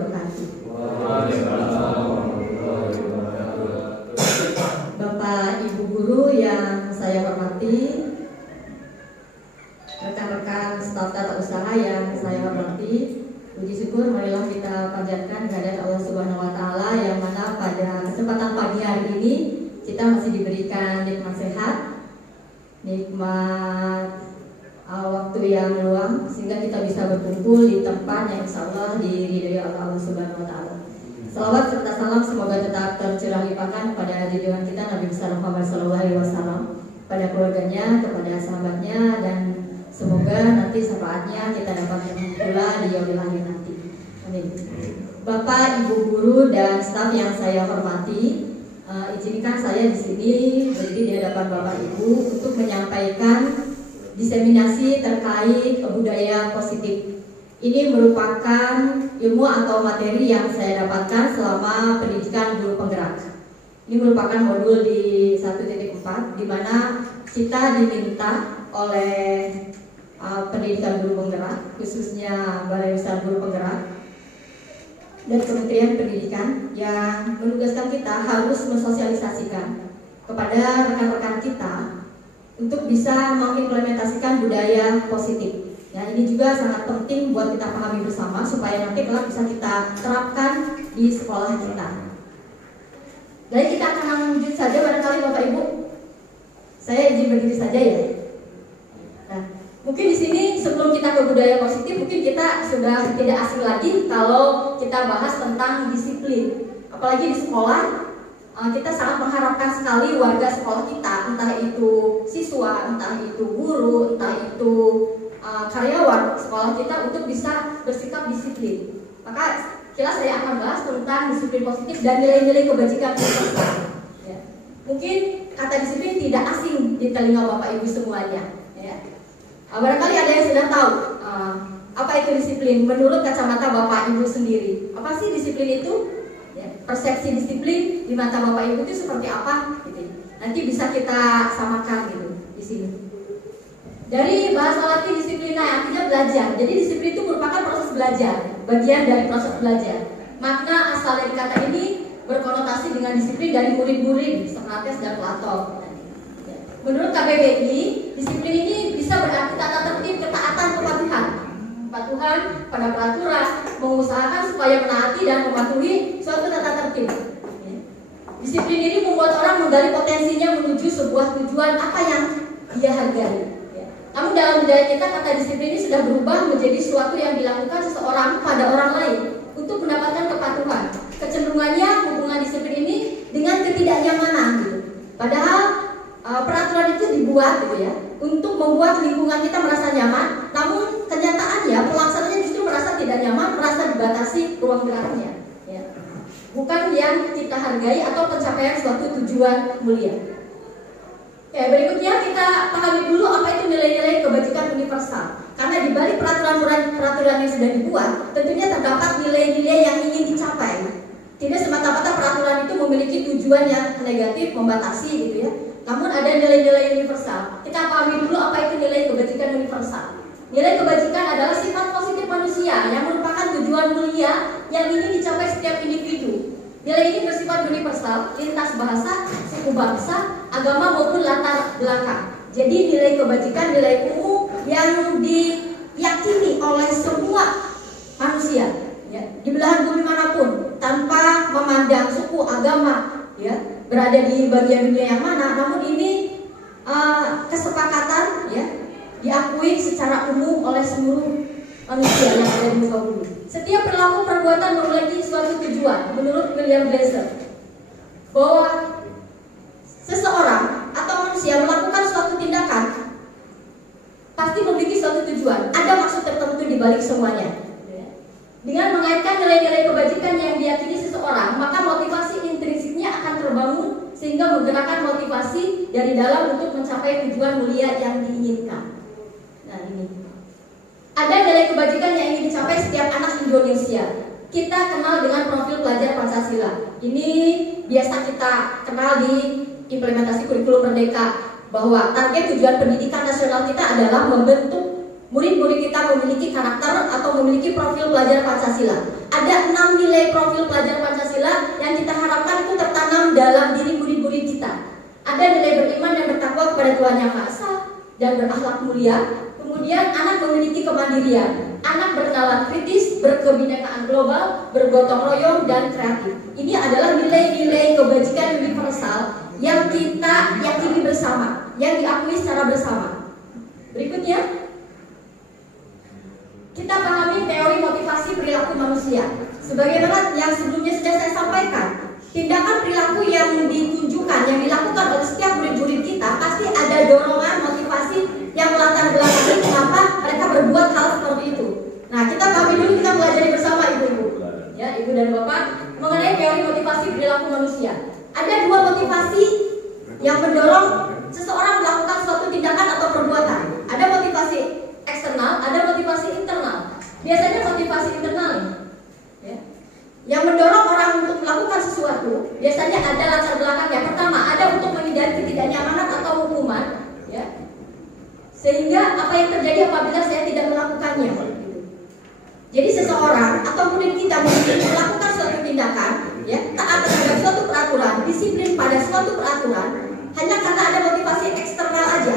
wabarakatuh. Bapak Ibu guru yang saya hormati, rekan-rekan staf tata usaha yang saya hormati, puji syukur marilah kita panjatkan kehadirat Allah Subhanahu wa taala yang mana pada kesempatan pagi hari ini kita masih diberikan nikmat sehat, nikmat waktu yang luang sehingga kita bisa berkumpul di tempat yang insyaallah diridhoi Allah Subhanahu wa taala. Salawat serta salam semoga tetap tercurah limpahkan kepada junjungan kita Nabi besar Muhammad SAW, pada keluarganya, kepada sahabatnya, dan semoga nanti syafaatnya kita dapat bertemu pula di yaumil akhir nanti. Amin. Bapak, Ibu guru dan staf yang saya hormati, izinkan saya di sini berdiri di hadapan Bapak Ibu untuk menyampaikan diseminasi terkait budaya positif. Ini merupakan ilmu atau materi yang saya dapatkan selama pendidikan guru penggerak. Ini merupakan modul di 1.4 di mana kita diminta oleh pendidikan guru penggerak, khususnya Balai Besar Guru Penggerak dan Kementerian Pendidikan, yang menugaskan kita harus mensosialisasikan kepada rekan-rekan kita untuk bisa mengimplementasikan budaya positif. Ya, ini juga sangat penting buat kita pahami bersama supaya nanti kelak bisa kita terapkan di sekolah kita. Jadi kita akan lanjut saja barangkali Bapak Ibu. Saya izin berdiri saja ya. Nah, mungkin di sini sebelum kita ke budaya positif, mungkin kita sudah tidak asing lagi kalau kita bahas tentang disiplin. Apalagi di sekolah, kita sangat mengharapkan sekali warga sekolah kita, entah itu siswa, entah itu guru, entah itu karyawan sekolah kita untuk bisa bersikap disiplin. Maka kira saya akan bahas tentang disiplin positif dan nilai-nilai kebajikan universal. Ya. Mungkin kata disiplin tidak asing di telinga Bapak Ibu semuanya. Ya. Barangkali ada yang sudah tahu apa itu disiplin menurut kacamata Bapak Ibu sendiri. Apa sih disiplin itu? Ya. Persepsi disiplin di mata Bapak Ibu itu seperti apa? Gitu. Nanti bisa kita samakan gitu di sini. Dari bahasa Latin disiplina artinya belajar. Jadi disiplin itu merupakan proses belajar, bagian dari proses belajar. Makna asal dari kata ini berkonotasi dengan disiplin dari murid-murid Sokrates dan Plato. Menurut KBBI, disiplin ini bisa berarti tata tertib, ketaatan, kepatuhan. Kepatuhan pada peraturan, mengusahakan supaya menaati dan mematuhi suatu tata tertib. Disiplin ini membuat orang menggali potensinya menuju sebuah tujuan apa yang dia hargai. Namun dalam budaya kita kata disiplin ini sudah berubah menjadi suatu yang dilakukan seseorang pada orang lain untuk mendapatkan kepatuhan. Kecenderungannya hubungan disiplin ini dengan ketidaknyamanan gitu. Padahal peraturan itu dibuat gitu ya untuk membuat lingkungan kita merasa nyaman. Namun kenyataannya pelaksananya justru merasa tidak nyaman, merasa dibatasi ruang geraknya. Ya. Bukan yang kita hargai atau pencapaian suatu tujuan mulia. Ya, berikutnya kita pahami dulu apa itu nilai-nilai kebajikan universal. Karena di balik peraturan yang sudah dibuat, tentunya terdapat nilai-nilai yang ingin dicapai. Tidak semata-mata peraturan itu memiliki tujuan yang negatif, membatasi gitu ya. Namun ada nilai-nilai universal. Kita pahami dulu apa itu nilai kebajikan universal. Nilai kebajikan adalah sifat positif manusia yang merupakan tujuan mulia yang ingin dicapai setiap individu. Nilai ini bersifat universal, lintas bahasa, suku bangsa, agama maupun latar belakang. Jadi nilai kebajikan, nilai umum yang diyakini oleh semua manusia, ya, di belahan bumi manapun, tanpa memandang suku, agama, ya, berada di bagian dunia yang mana. Namun ini kesepakatan, ya, diakui secara umum oleh seluruh manusia yang ada di muka bumi. Setiap perilaku perbuatan memiliki suatu tujuan. Menurut William Glasser, bahwa seseorang atau manusia melakukan suatu tindakan pasti memiliki suatu tujuan. Ada maksud tertentu di balik semuanya. Dengan mengaitkan nilai-nilai kebajikan yang diyakini seseorang, maka motivasi intrinsiknya akan terbangun sehingga menggerakkan motivasi dari dalam untuk mencapai tujuan mulia yang diinginkan. Nah ini. Ada nilai kebajikan yang ingin dicapai setiap anak Indonesia. Kita kenal dengan profil pelajar Pancasila. Ini biasa kita kenal di implementasi kurikulum Merdeka, bahwa target tujuan pendidikan nasional kita adalah membentuk murid-murid kita memiliki karakter atau memiliki profil pelajar Pancasila. Ada 6 nilai profil pelajar Pancasila yang kita harapkan itu tertanam dalam diri murid-murid kita. Ada nilai beriman dan bertakwa kepada Tuhan Yang Maha Esa dan berakhlak mulia. Kemudian anak memiliki kemandirian, anak bernalar kritis, berkebinekaan global, bergotong royong dan kreatif. Ini adalah nilai-nilai kebajikan universal yang kita yakini bersama, yang diakui secara bersama. Berikutnya, kita pahami teori motivasi perilaku manusia. Sebagaimana yang sebelumnya sudah saya sampaikan, tindakan perilaku yang ditunjukkan, yang dilakukan oleh setiap murid-murid kita pasti ada dorongan motivasi yang melatar belakangi kenapa mereka berbuat hal seperti itu. Nah, kita pahami dulu, kita pelajari bersama ibu-ibu, ya, ibu dan bapak, mengenai teori motivasi perilaku manusia. Ada 2 motivasi yang mendorong seseorang melakukan suatu tindakan atau perbuatan. Ada motivasi eksternal, ada motivasi internal. Biasanya motivasi internal, ya, yang mendorong orang untuk melakukan sesuatu, biasanya ada latar belakangnya. Pertama, ada untuk menghindari ketidaknyamanan atau hukuman, ya, sehingga apa yang terjadi apabila saya tidak melakukannya. Jadi seseorang atau murid kita melakukan suatu tindakan, ya, taat terhadap suatu peraturan, disiplin pada suatu peraturan, hanya karena ada motivasi eksternal aja,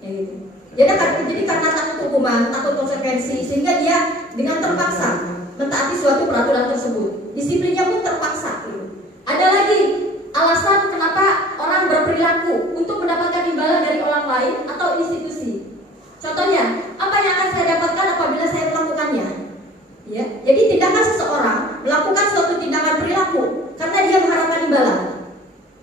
ya, gitu. Jadi karena takut hukuman, takut konsekuensi, sehingga dia dengan terpaksa mentaati suatu peraturan tersebut. Disiplinnya pun terpaksa. Ada lagi alasan kenapa orang berperilaku untuk mendapatkan imbalan dari orang lain atau institusi. Contohnya, apa yang akan saya dapatkan apabila saya melakukannya? Ya, jadi tindakan seseorang melakukan suatu tindakan perilaku karena dia mengharapkan imbalan,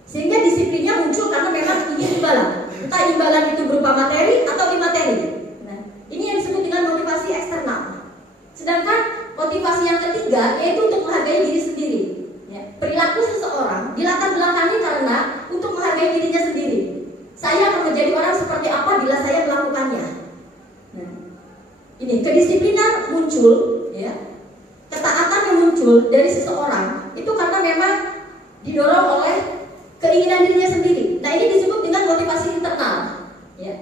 sehingga disiplinnya muncul karena memang ingin imbalan. Entah imbalan itu berupa materi atau imateri. Nah, ini yang disebut dengan motivasi eksternal. Sedangkan motivasi yang ketiga yaitu untuk menghargai diri sendiri. Ya, perilaku seseorang dilatar belakangi karena untuk menghargai dirinya sendiri. Saya akan menjadi orang seperti apa bila saya melakukannya. Nah, ini kedisiplinan muncul, ya, ketaatan yang muncul dari seseorang itu karena memang didorong oleh keinginan dirinya sendiri. Nah, ini disebut dengan motivasi internal, ya.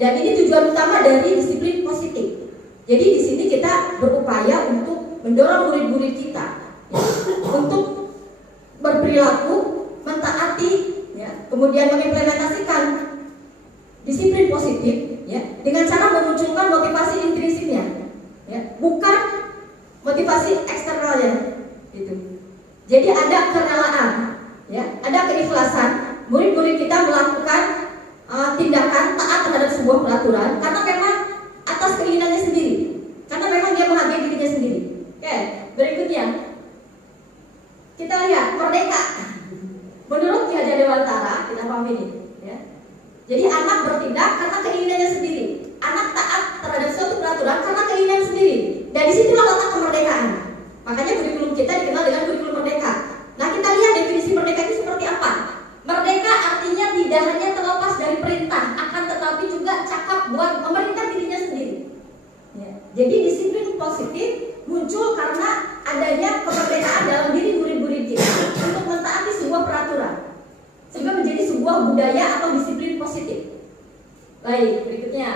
Dan ini tujuan utama dari disiplin positif. Jadi di sini kita berupaya untuk mendorong murid-murid kita, ya, untuk berperilaku, mentaati, ya, kemudian mengimplementasikan disiplin positif, ya, dengan cara memunculkan motivasi intrinsiknya, ya, bukan motivasi eksternalnya, gitu. Jadi ada kerelaan, ya, ada keikhlasan. Murid-murid kita melakukan tindakan taat terhadap sebuah peraturan karena memang atas keinginannya sendiri, karena memang dia menghargai dirinya sendiri. Oke, berikutnya kita lihat merdeka. Menurut Ki Hajar Dewantara, kita paham ini, ya. Jadi anak bertindak karena keinginannya sendiri, anak taat terhadap suatu peraturan karena keinginan sendiri. Dan disitulah letak kemerdekaan. Makanya kurikulum kita dikenal dengan kurikulum merdeka. Nah, kita lihat definisi merdeka itu seperti apa. Merdeka artinya tidak hanya terlepas dari perintah, akan tetapi juga cakap buat memerintah dirinya sendiri, ya. Jadi disiplin positif muncul karena adanya kemerdekaan dalam diri murid-murid kita untuk mentaati sebuah peraturan, sehingga menjadi sebuah budaya atau disiplin positif. Baik, berikutnya,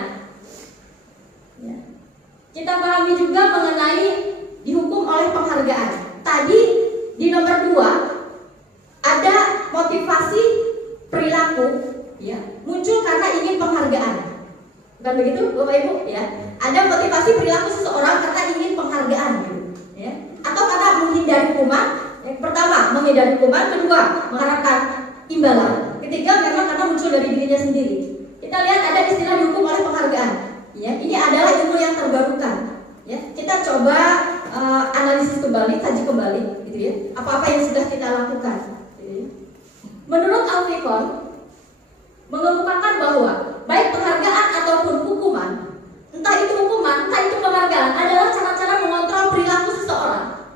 ya, kita pahami juga mengenai dihukum oleh penghargaan. Tadi di nomor 2 ada motivasi perilaku, ya, muncul karena ingin penghargaan. Bukan begitu, Bapak Ibu, ya? Ada motivasi perilaku seseorang karena ingin penghargaan, ya, atau karena menghindari hukuman. Yang pertama, menghindari hukuman. Kedua, mengharapkan imbalan. Ketiga, memang karena muncul dari dirinya sendiri. Kita lihat ada istilah dihukum oleh penghargaan. Ya, ini adalah ilmu yang terbarukan. Ya, kita coba analisis kembali, kaji kembali, gitu ya. Apa-apa yang sudah kita lakukan. Menurut Alfikon, mengemukakan bahwa baik penghargaan ataupun hukuman, entah itu hukuman, entah itu penghargaan, adalah cara-cara mengontrol perilaku seseorang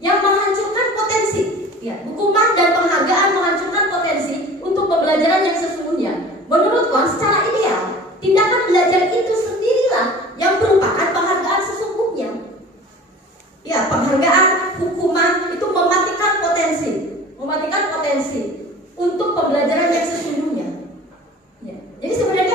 yang menghancurkan potensi. Ya, hukuman dan penghargaan menghancurkan potensi untuk pembelajaran yang sesungguhnya. Menurut Kon, secara ideal, tindakan belajar itu sendirilah yang merupakan penghargaan sesungguhnya. Ya, penghargaan, hukuman itu mematikan potensi untuk pembelajaran yang sesungguhnya. Ya. Jadi sebenarnya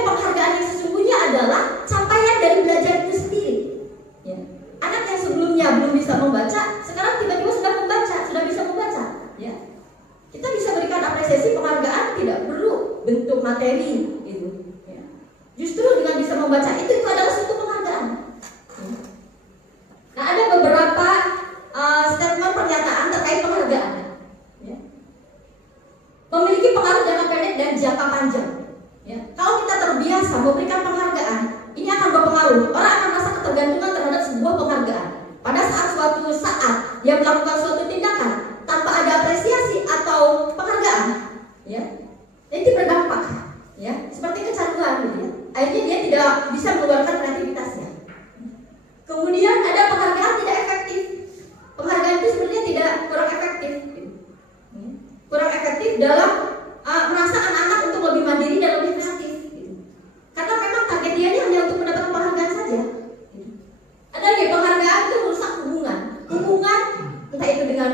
Justru dengan bisa membaca itu adalah suatu penghargaan. Nah, ada beberapa statement pernyataan terkait penghargaan. Ya. Memiliki pengaruh jangka pendek dan jangka panjang. Ya. Kalau kita terbiasa memberikan penghargaan, ini akan berpengaruh. Orang akan merasa ketergantungan terhadap sebuah penghargaan. Pada suatu saat dia melakukan suatu tindakan tanpa ada apresiasi atau penghargaan, ya, itu berdampak, ya, seperti kecanduan, gitu ya. Akhirnya dia tidak bisa mengeluarkan kreativitasnya. Kemudian ada penghargaan tidak efektif. Penghargaan itu sebenarnya tidak kurang efektif, kurang efektif dalam merasa anak-anak untuk lebih mandiri dan lebih kreatif, karena memang target dia hanya untuk mendapatkan penghargaan saja. Ada lagi penghargaan itu merusak hubungan entah itu dengan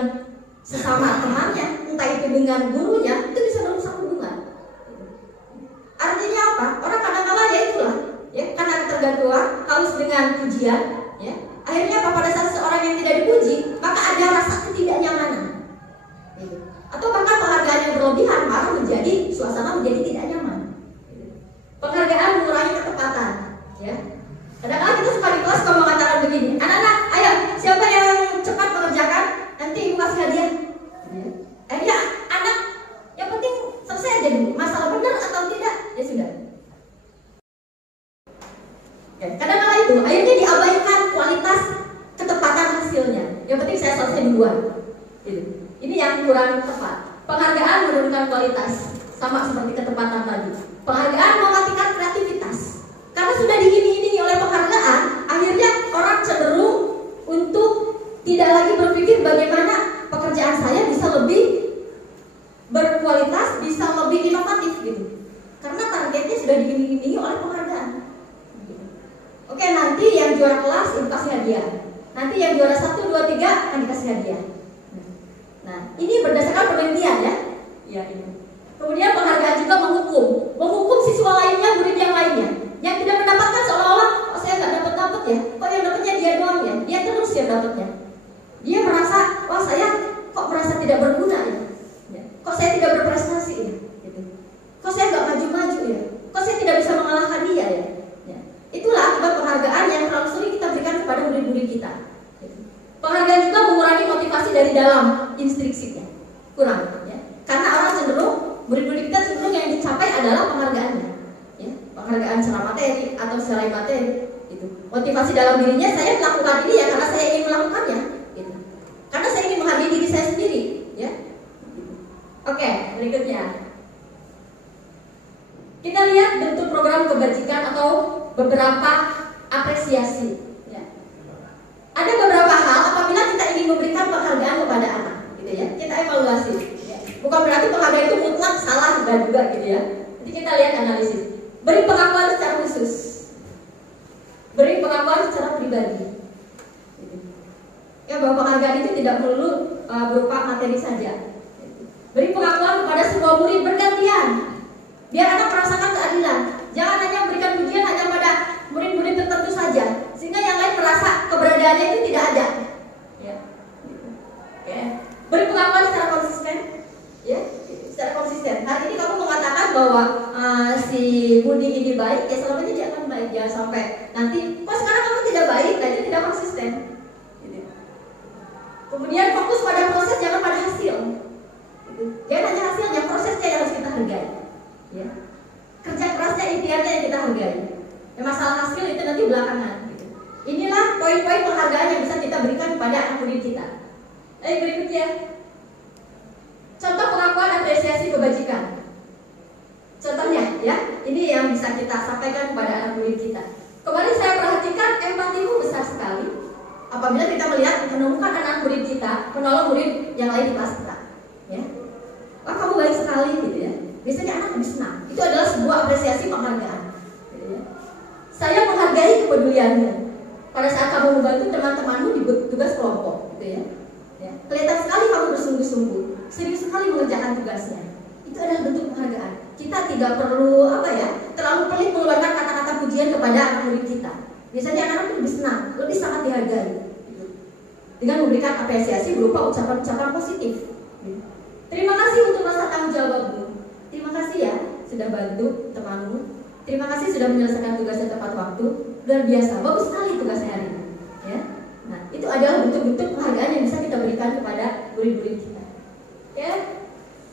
sesama temannya, entah itu dengan gurunya, itu bisa merusak hubungan. Artinya apa? Orang kadang-kadang ya itulah, ya, karena ketergantungan, haus dengan pujian, ya. Akhirnya apa? Pada saat seorang yang tidak dipuji, maka ada rasa ketidaknyamanan. Atau bahkan penghargaan yang berlebihan malah menjadi suasana menjadi tidak nyaman. Penghargaan mengurangi ketepatan, ya. Kadang-kadang kita suka di kelas kalau mengatakan begini, anak-anak, ayo siapa yang cepat mengerjakan, nanti ibu kasih hadiah. Akhirnya anak yang penting selesai aja dulu, masalah benar atau tidak ya sudah. Kadang-kadang itu akhirnya diabaikan kualitas ketepatan hasilnya. Yang penting saya selesai duluan. Ini yang kurang tepat. Penghargaan menurunkan kualitas, sama seperti ketepatan tadi. Penghargaan mematikan kreativitas. Karena sudah diiming-imingi oleh penghargaan, akhirnya orang cenderung untuk tidak lagi berpikir bagaimana pekerjaan saya bisa lebih berkualitas, bisa lebih inovatif gitu. Karena targetnya sudah diiming-imingi oleh penghargaan. Oke, nanti yang juara kelas itu kasih hadiah. Nanti yang juara 1, 2, 3 akan dikasih hadiah. Nah, ini berdasarkan penelitian ya. Ya, ini. Kemudian penghargaan juga menghukum siswa lainnya, murid yang lainnya. Yang tidak mendapatkan seolah-olah, oh saya nggak dapat ya, kok yang dapatnya dia doang ya, dia terus yang dapatnya. Dia merasa, wah saya kok merasa tidak berguna ya, kok saya tidak berprestasi ya, gitu. Kok saya nggak maju-maju ya, kok saya tidak bisa mengalahkan dia ya. Itulah akibat penghargaan yang terlalu sering kita berikan kepada murid-murid kita. Penghargaan juga mengurangi motivasi dari dalam instruksinya, kurang ya, karena orang cenderung, murid-murid kita cenderung yang dicapai adalah penghargaannya. Penghargaan secara materi atau secara materi itu. Motivasi dalam dirinya, saya melakukan ini ya karena saya ingin melakukannya gitu. Karena saya ingin menghargai diri saya sendiri ya. Oke, berikutnya kita lihat bentuk program kebajikan atau beberapa apresiasi ya. Ada beberapa hal apabila kita ingin memberikan penghargaan kepada anak gitu ya, kita evaluasi ya. Bukan berarti penghargaan itu mutlak salah dan juga gitu ya. Jadi kita lihat analisis. Beri pengakuan secara khusus, beri pengakuan secara pribadi. Ya, bahwa penghargaan itu tidak perlu berupa materi saja. Beri pengakuan kepada semua murid bergantian, biar anak merasakan keadilan. Jangan hanya memberikan pujian hanya pada murid-murid tertentu saja, sehingga yang lain merasa keberadaannya itu tidak ada. Ya. Beri pengakuan secara konsisten. Ya, secara konsisten. Hari ini kamu mengatakan bahwa si Budi ini baik, ya selamanya dia akan baik. Jangan sampai nanti, kok sekarang kamu tidak baik, nah itu tidak konsisten. Gitu. Kemudian fokus pada proses, jangan pada hasil. Gitu. Jangan hanya hasilnya, prosesnya yang harus kita hargai. Ya. Kerja kerasnya, ikhtiarnya yang kita hargai. Ya, masalah hasil itu nanti belakangan. Gitu. Inilah poin-poin penghargaan yang bisa kita berikan kepada anak murid kita. Berikutnya. Contoh pengakuan apresiasi kebajikan. Contohnya ya, ini yang bisa kita sampaikan kepada anak murid kita. Kemarin saya perhatikan empatimu besar sekali apabila kita melihat menemukan anak murid kita menolong murid yang lain di kelas kita. Ya, wah kamu baik sekali gitu ya. Biasanya anak lebih senang. Itu adalah sebuah apresiasi penghargaan. Gitu ya. Saya menghargai kepedulianmu pada saat kamu membantu teman-temanmu di tugas kelompok, gitu ya. Ya. Kelihatan sekali kamu bersungguh-sungguh, serius sekali mengerjakan tugasnya. Itu adalah bentuk penghargaan. Kita tidak perlu terlalu pelit mengeluarkan kata-kata pujian kepada anak murid kita. Biasanya anak-anak lebih senang, lebih sangat dihargai gitu. Dengan memberikan apresiasi berupa ucapan-ucapan positif gitu. Terima kasih untuk rasa tanggung jawabmu. Terima kasih ya sudah bantu temanmu Terima kasih sudah menyelesaikan tugasnya tepat waktu. Luar biasa, bagus sekali tugasnya hari ini. Ya. Nah, itu adalah bentuk-bentuk penghargaan yang bisa kita berikan kepada murid-murid kita. Ya.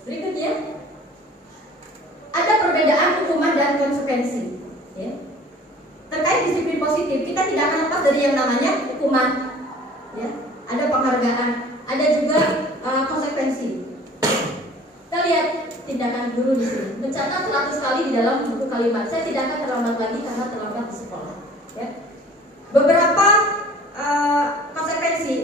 Berikutnya, ada perbedaan hukuman dan konsekuensi. Ya. Terkait disiplin positif, kita tidak akan lepas dari yang namanya hukuman. Ya. Ada penghargaan, ada juga konsekuensi. Kita lihat tindakan guru di sini. Mencatat 100 kali di dalam buku kalimat. Saya tidak akan terlambat lagi karena terlambat di sekolah. Ya. Beberapa konsekuensi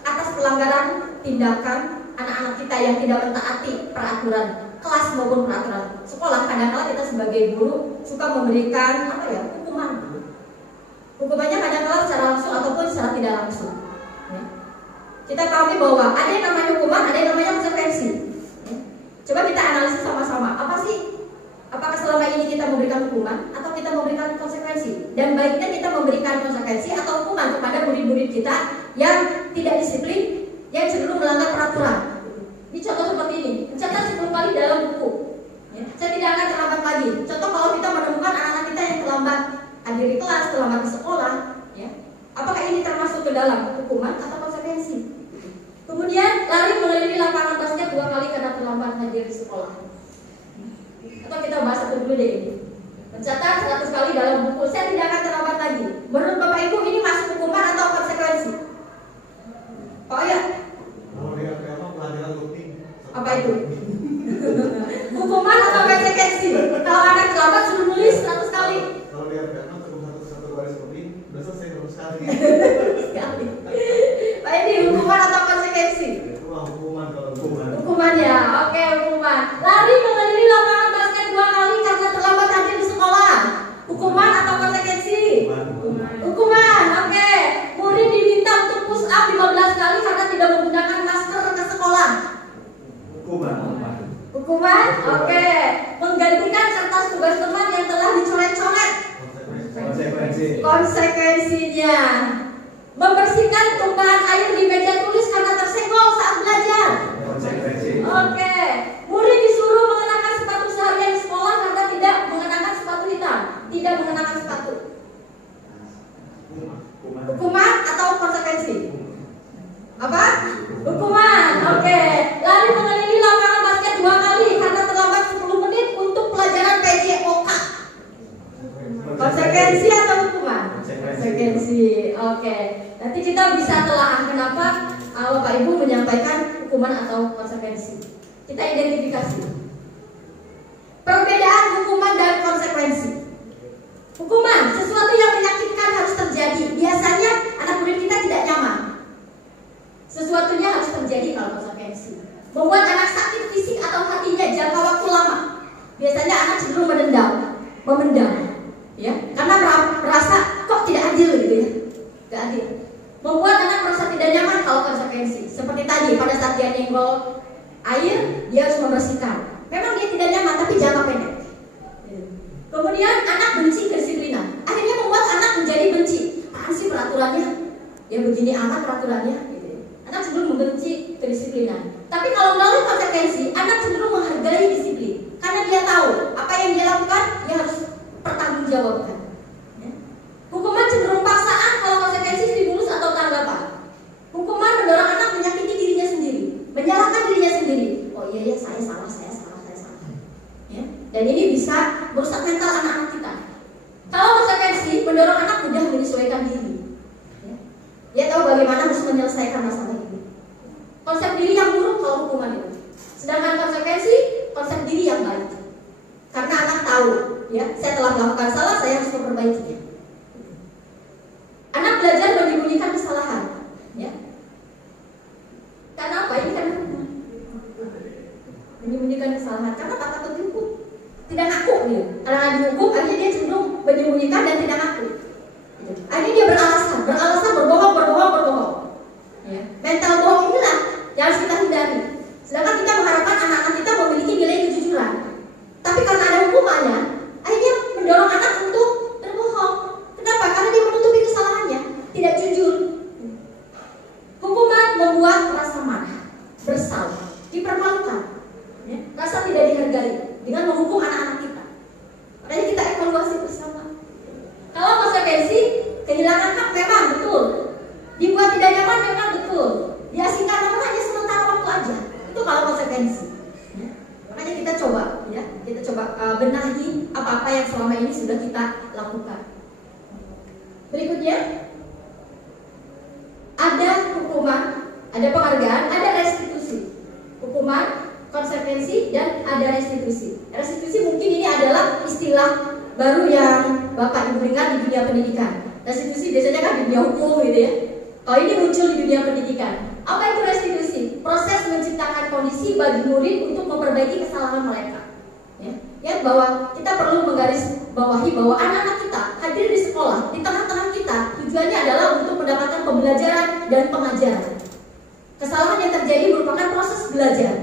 atas pelanggaran tindakan anak-anak kita yang tidak mentaati peraturan kelas maupun peraturan sekolah. Kadang-kala kita sebagai guru suka memberikan hukuman. Hukumannya kadang-kala secara langsung ataupun secara tidak langsung. Ya. Kita pahami bahwa ada yang namanya hukuman, ada yang namanya konsekuensi. Ya. Coba kita analisis sama-sama. Apa sih? Apakah selama ini kita memberikan hukuman atau kita memberikan konsekuensi? Dan baiknya kita memberikan konsekuensi atau hukuman kepada murid-murid kita yang tidak disiplin, yang cenderung melanggar peraturan. Ini contoh seperti ini. Mencatat 10 kali dalam buku. Ya. Saya tidak akan terlambat lagi. Contoh kalau kita menemukan anak-anak kita yang terlambat hadir di kelas, terlambat di sekolah, ya. Apakah ini termasuk ke dalam hukuman atau konsekuensi? Kemudian lari mengelilingi lapangan basket 2 kali karena terlambat hadir di sekolah. Atau kita bahas satu dulu deh ini. Mencatat 100 kali dalam buku. Saya tidak akan terlambat lagi. Menurut Bapak Ibu ini masuk hukuman atau konsekuensi? Oh ya. Apa itu? Hukuman atau konsekuensi? Kalau anak terlambat suruh nulis 100 kali. Kalau lihat karena satu baris lebih, udah selesai terus sekali. Sekali. Pak ini hukuman atau konsekuensi? Itu hukuman kalau hukuman. Hukuman ya, oke hukuman. Lari mengelilingi lapangan basket 2 kali karena terlambat hadir di sekolah. Hukuman atau konsekuensi? Hukuman, oke. Murid diminta untuk push up 15 kali karena tidak menggunakan masker ke sekolah. Hukuman. Hukuman, oke. Menggantikan kertas tugas teman yang telah dicoret-coret. Konsekuensinya membersihkan tumpahan air di meja tulis karena tersenggol saat belajar. Oke. Murid disuruh mengenakan sepatu seharian di sekolah karena tidak mengenakan sepatu hitam, tidak mengenakan sepatu. Hukuman atau konsekuensi? Apa? Hukuman. Oke. Lari mengelilingi lapangan basket 2 kali karena terlambat 10 menit untuk pelajaran PJOK. Konsekuensi atau hukuman? Konsekuensi. Oke. Nanti kita bisa telaah kenapa Bapak Ibu menyampaikan hukuman atau konsekuensi. Kita identifikasi perbedaan hukuman dan konsekuensi. Hukuman, sesuatu yang menyakitkan harus terjadi. Biasanya anak murid kita tidak nyaman. Sesuatunya harus terjadi. Kalau konsekuensi membuat anak sakit fisik atau hatinya jangka waktu lama. Biasanya anak cenderung memendam, ya, karena merasa kok tidak adil gitu ya, tidak adil. Membuat anak merasa tidak nyaman kalau konsekuensi. Seperti tadi pada saat dia nyenggol air, dia harus membersihkan. Memang dia tidak nyaman tapi jangka pendek. Kemudian anak benci kedisiplinan. Akhirnya membuat anak menjadi benci. Apaan sih peraturannya? Ya begini amat peraturannya. Anak cenderung membenci kedisiplinan. Tapi kalau melalui konsekuensi, anak cenderung menghargai disiplin karena dia tahu apa yang dia lakukan dia harus pertanggungjawabkan. Ya. Hukuman cenderung paksaan, kalau konsekuensi stimulus atau tanggapan. Hukuman mendorong anak menyakiti dirinya sendiri, menyalahkan dirinya sendiri. Oh iya ya, saya salah. Ya. Dan ini bisa merusak mental anak-anak kita. Kalau konsekuensi mendorong anak mudah menyesuaikan diri. Ya. Dia tahu bagaimana harus menyelesaikan masalah ini. Konsep diri yang buruk kalau hukuman itu. Sedangkan konsekuensi, konsep diri yang baik. Karena anak tahu, ya, saya telah melakukan salah, saya harus memperbaikinya. Anak belajar menyembunyikan kesalahan, ya. Karena apa? Ini karena hukuman. Menyembunyikan kesalahan karena tak takut dihukum. Tidak ngaku dia. Karena dihukum, akhirnya dia cenderung menyembunyikan dan tidak ngaku. Akhirnya dia beralasan berbohong. Ya. Mental bohong inilah yang harus kita hindari. Sedangkan kita mengharapkan anak-anak kita memiliki nilai kejujuran. Tapi karena ada hukumannya, akhirnya mendorong anak untuk berbohong. Kenapa? Karena dia menutupi kesalahannya, tidak jujur. Hukuman membuat rasa marah, bersalah, dipermalukan, ya. Rasa tidak dihargai dengan menghukum anak-anak kita. Makanya kita evaluasi lakukan. Berikutnya, ada hukuman, ada penghargaan, ada restitusi. Hukuman, konsekuensi, dan ada restitusi. Restitusi mungkin ini adalah istilah baru yang Bapak Ibu dengar di dunia pendidikan. Restitusi biasanya kan di dunia hukum gitu ya. Kalau ini muncul di dunia pendidikan. Apa itu restitusi? Proses menciptakan kondisi bagi murid untuk memperbaiki kesalahan mereka. Ya, bahwa kita perlu menggarisbawahi bahwa anak-anak kita hadir di sekolah, di tengah-tengah kita, tujuannya adalah untuk mendapatkan pembelajaran dan pengajaran. Kesalahan yang terjadi merupakan proses belajar.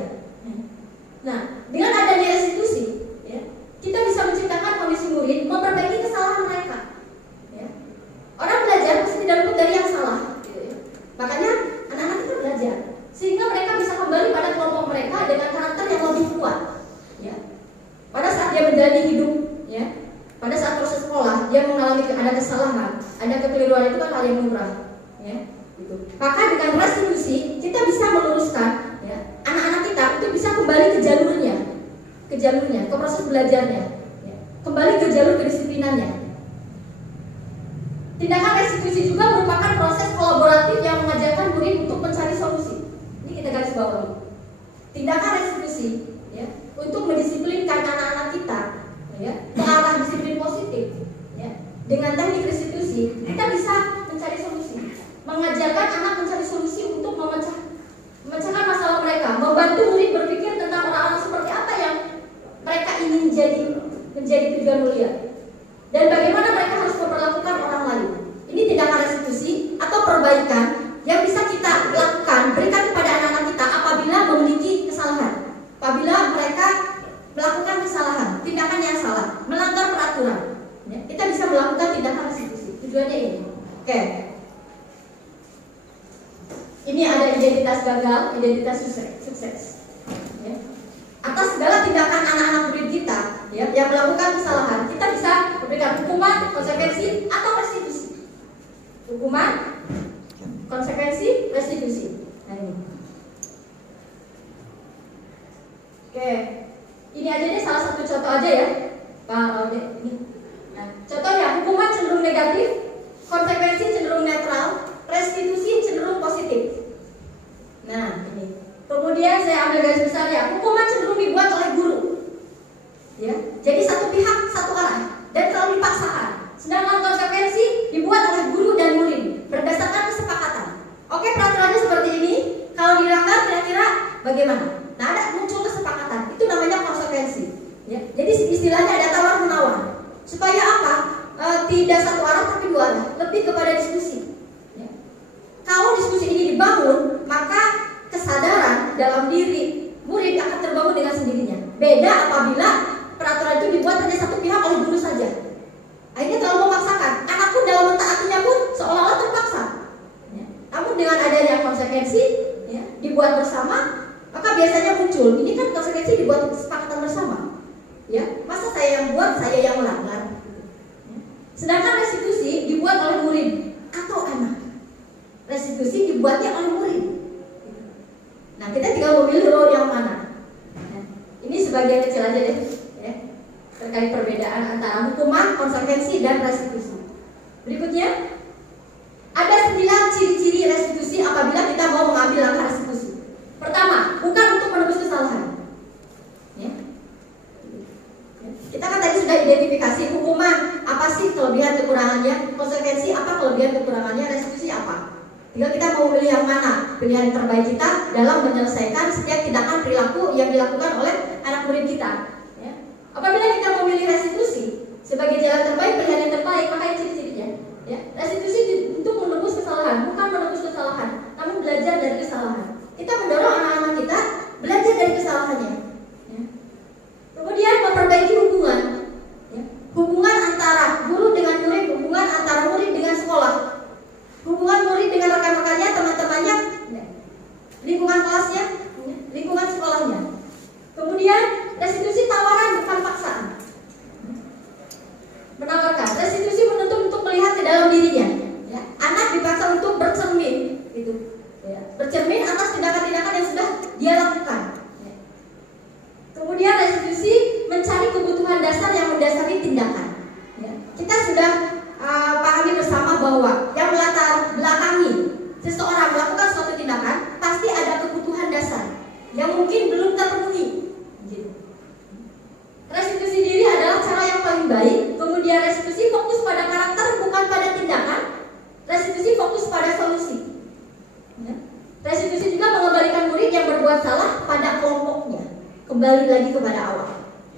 Nah, dengan adanya restitusi, ya, kita bisa menciptakan kondisi murid memperbaiki kesalahan mereka. Ya. Orang belajar pasti tidak luput dari yang salah. Makanya anak-anak kita belajar sehingga mereka bisa kembali pada kelompok mereka dengan karakter yang lebih kuat. Ya. Pada saat dia menjalani hidup, ya, pada saat proses sekolah dia mengalami ada kesalahan, ada kekeliruan, itu kan hal yang lumrah. Ya, gitu. Maka dengan restitusi kita bisa meluruskan, ya, anak-anak kita untuk bisa kembali ke jalurnya, ke proses belajarnya, ya, kembali ke jalur kedisiplinannya. Tindakan restitusi juga merupakan proses kolaboratif yang mengajarkan murid untuk mencari solusi. Ini kita garis bawahi. Tindakan restitusi, ya, untuk mendisiplinkan anak-anak kita, ya, ke arah disiplin positif. Ya. Dengan teknik restitusi, kita bisa mencari solusi, mengajarkan anak mencari solusi untuk memecahkan masalah mereka, membantu murid berpikir tentang orang-orang seperti apa yang mereka ingin menjadi tujuan mulia. Dan bagaimana mereka harus memperlakukan orang lain. Ini tindakan restitusi atau perbaikan yang bisa kita lakukan, berikan kepada anak-anak kita apabila memiliki kesalahan. Apabila mereka melakukan kesalahan, tindakan yang salah, melanggar peraturan, ya, kita bisa melakukan tindakan restitusi. Tujuannya ini. Oke. Ini ada identitas gagal, identitas sukses. Ya. Atas segala tindakan anak-anak murid kita, ya, yang melakukan kesalahan, kita bisa memberikan hukuman, konsekuensi, atau restitusi. Hukuman, konsekuensi, restitusi. Nah ini. Oke, ini aja deh salah satu contoh aja ya, Pak Laude. Nah, contohnya hukuman cenderung negatif, konsekuensi cenderung netral, restitusi cenderung positif. Nah ini. Kemudian saya ambil garis besar ya, hukuman cenderung dibuat oleh guru. Ya, jadi satu pihak satu arah dan terlalu dipaksakan. Sedangkan konsekuensi dibuat oleh guru dan murid berdasarkan kesepakatan. Oke, peraturannya seperti ini. Kalau dilanggar kira-kira bagaimana? Nah, ada muncul kesepakatan. Itu namanya konsekuensi. Ya, jadi istilahnya ada tawar menawar. Supaya apa? Tidak satu arah tapi dua arah. Lebih kepada diskusi. Ya. Kalau diskusi ini dibangun, maka kesadaran dalam diri murid akan terbangun dengan sendirinya. Beda apabila peraturan itu dibuat hanya satu pihak oleh guru saja. Akhirnya terlalu memaksakan. Anak pun dalam mentaatinya pun seolah-olah terpaksa. Ya. Namun dengan adanya konsekuensi, ya, dibuat bersama, maka biasanya muncul. Ini kan konsekuensi dibuat kesepakatan bersama. Ya, masa saya yang buat, saya yang melanggar. Ya. Sedangkan restitusi dibuat oleh murid atau anak. Restitusi dibuatnya oleh murid. Nah, kita tinggal memilih role yang mana. Nah, ini sebagian kecil aja deh, ya, terkait perbedaan antara hukuman, konsekuensi, dan restitusi. Berikutnya, ada 9 ciri-ciri restitusi apabila kita mau mengambil langkah restitusi. Pertama, bukan untuk menebus kesalahan. Ya. Kita kan tadi sudah identifikasi hukuman apa sih kelebihan kekurangannya, konsekuensi apa kelebihan kekurangannya, restitusi apa. Tinggal kita mau memilih yang mana, pilihan terbaik kita dalam menyelesaikan setiap tindakan perilaku yang dilakukan oleh anak murid kita. Ya. Apabila kita memilih restitusi sebagai jalan terbaik, pilihan yang terbaik, maka ini ciri-cirinya. Ya. Restitusi untuk menebus kesalahan, bukan menebus kesalahan, namun belajar dari kesalahan. Kita mendorong anak-anak kita belajar dari kesalahannya. Ya. Kemudian memperbaiki hubungan, ya. Hubungan antara guru dengan murid, hubungan antara murid dengan sekolah. Hubungan murid dengan rekan-rekannya, teman-temannya, lingkungan kelasnya, lingkungan sekolahnya. Kemudian restitusi tawaran bukan paksaan. Menawarkan. kita sudah pahami bersama bahwa yang melatar belakangi seseorang melakukan suatu tindakan pasti ada kebutuhan dasar yang mungkin belum terpenuhi. Gitu. Restitusi diri adalah cara yang paling baik. Kemudian restitusi fokus pada karakter bukan pada tindakan. Restitusi fokus pada solusi. Ya. Restitusi juga mengembalikan murid yang berbuat salah pada kelompoknya, kembali lagi kepada awal.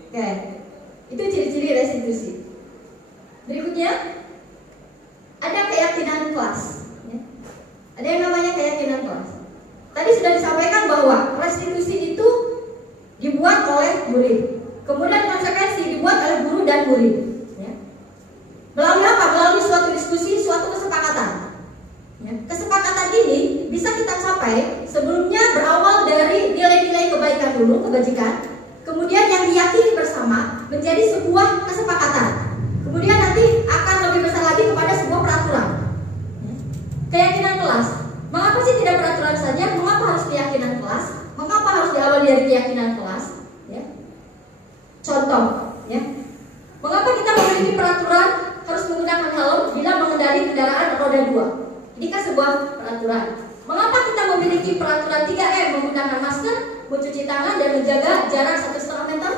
Oke, itu ciri-ciri restitusi. Berikutnya ada keyakinan kelas. Ya. Ada yang namanya keyakinan kelas. Tadi sudah disampaikan bahwa restitusi itu dibuat oleh murid, kemudian konsekuensi dibuat oleh guru dan murid. Ya. Melalui apa? Melalui suatu diskusi, suatu kesepakatan. Ya. Kesepakatan ini bisa kita capai sebelumnya berawal dari nilai-nilai kebaikan dulu, kebajikan, kemudian yang diyakini bersama menjadi sebuah kesepakatan. Kemudian nanti akan lebih besar lagi kepada sebuah peraturan. Ya. Keyakinan kelas. Mengapa sih tidak peraturan saja? Mengapa harus keyakinan kelas? Mengapa harus diawali dari keyakinan kelas? Ya. Contoh, ya. Mengapa kita memiliki peraturan harus menggunakan helm bila mengendarai kendaraan roda 2? Ini kan sebuah peraturan. Mengapa kita memiliki peraturan 3M menggunakan masker, mencuci tangan dan menjaga jarak 1,5 meter?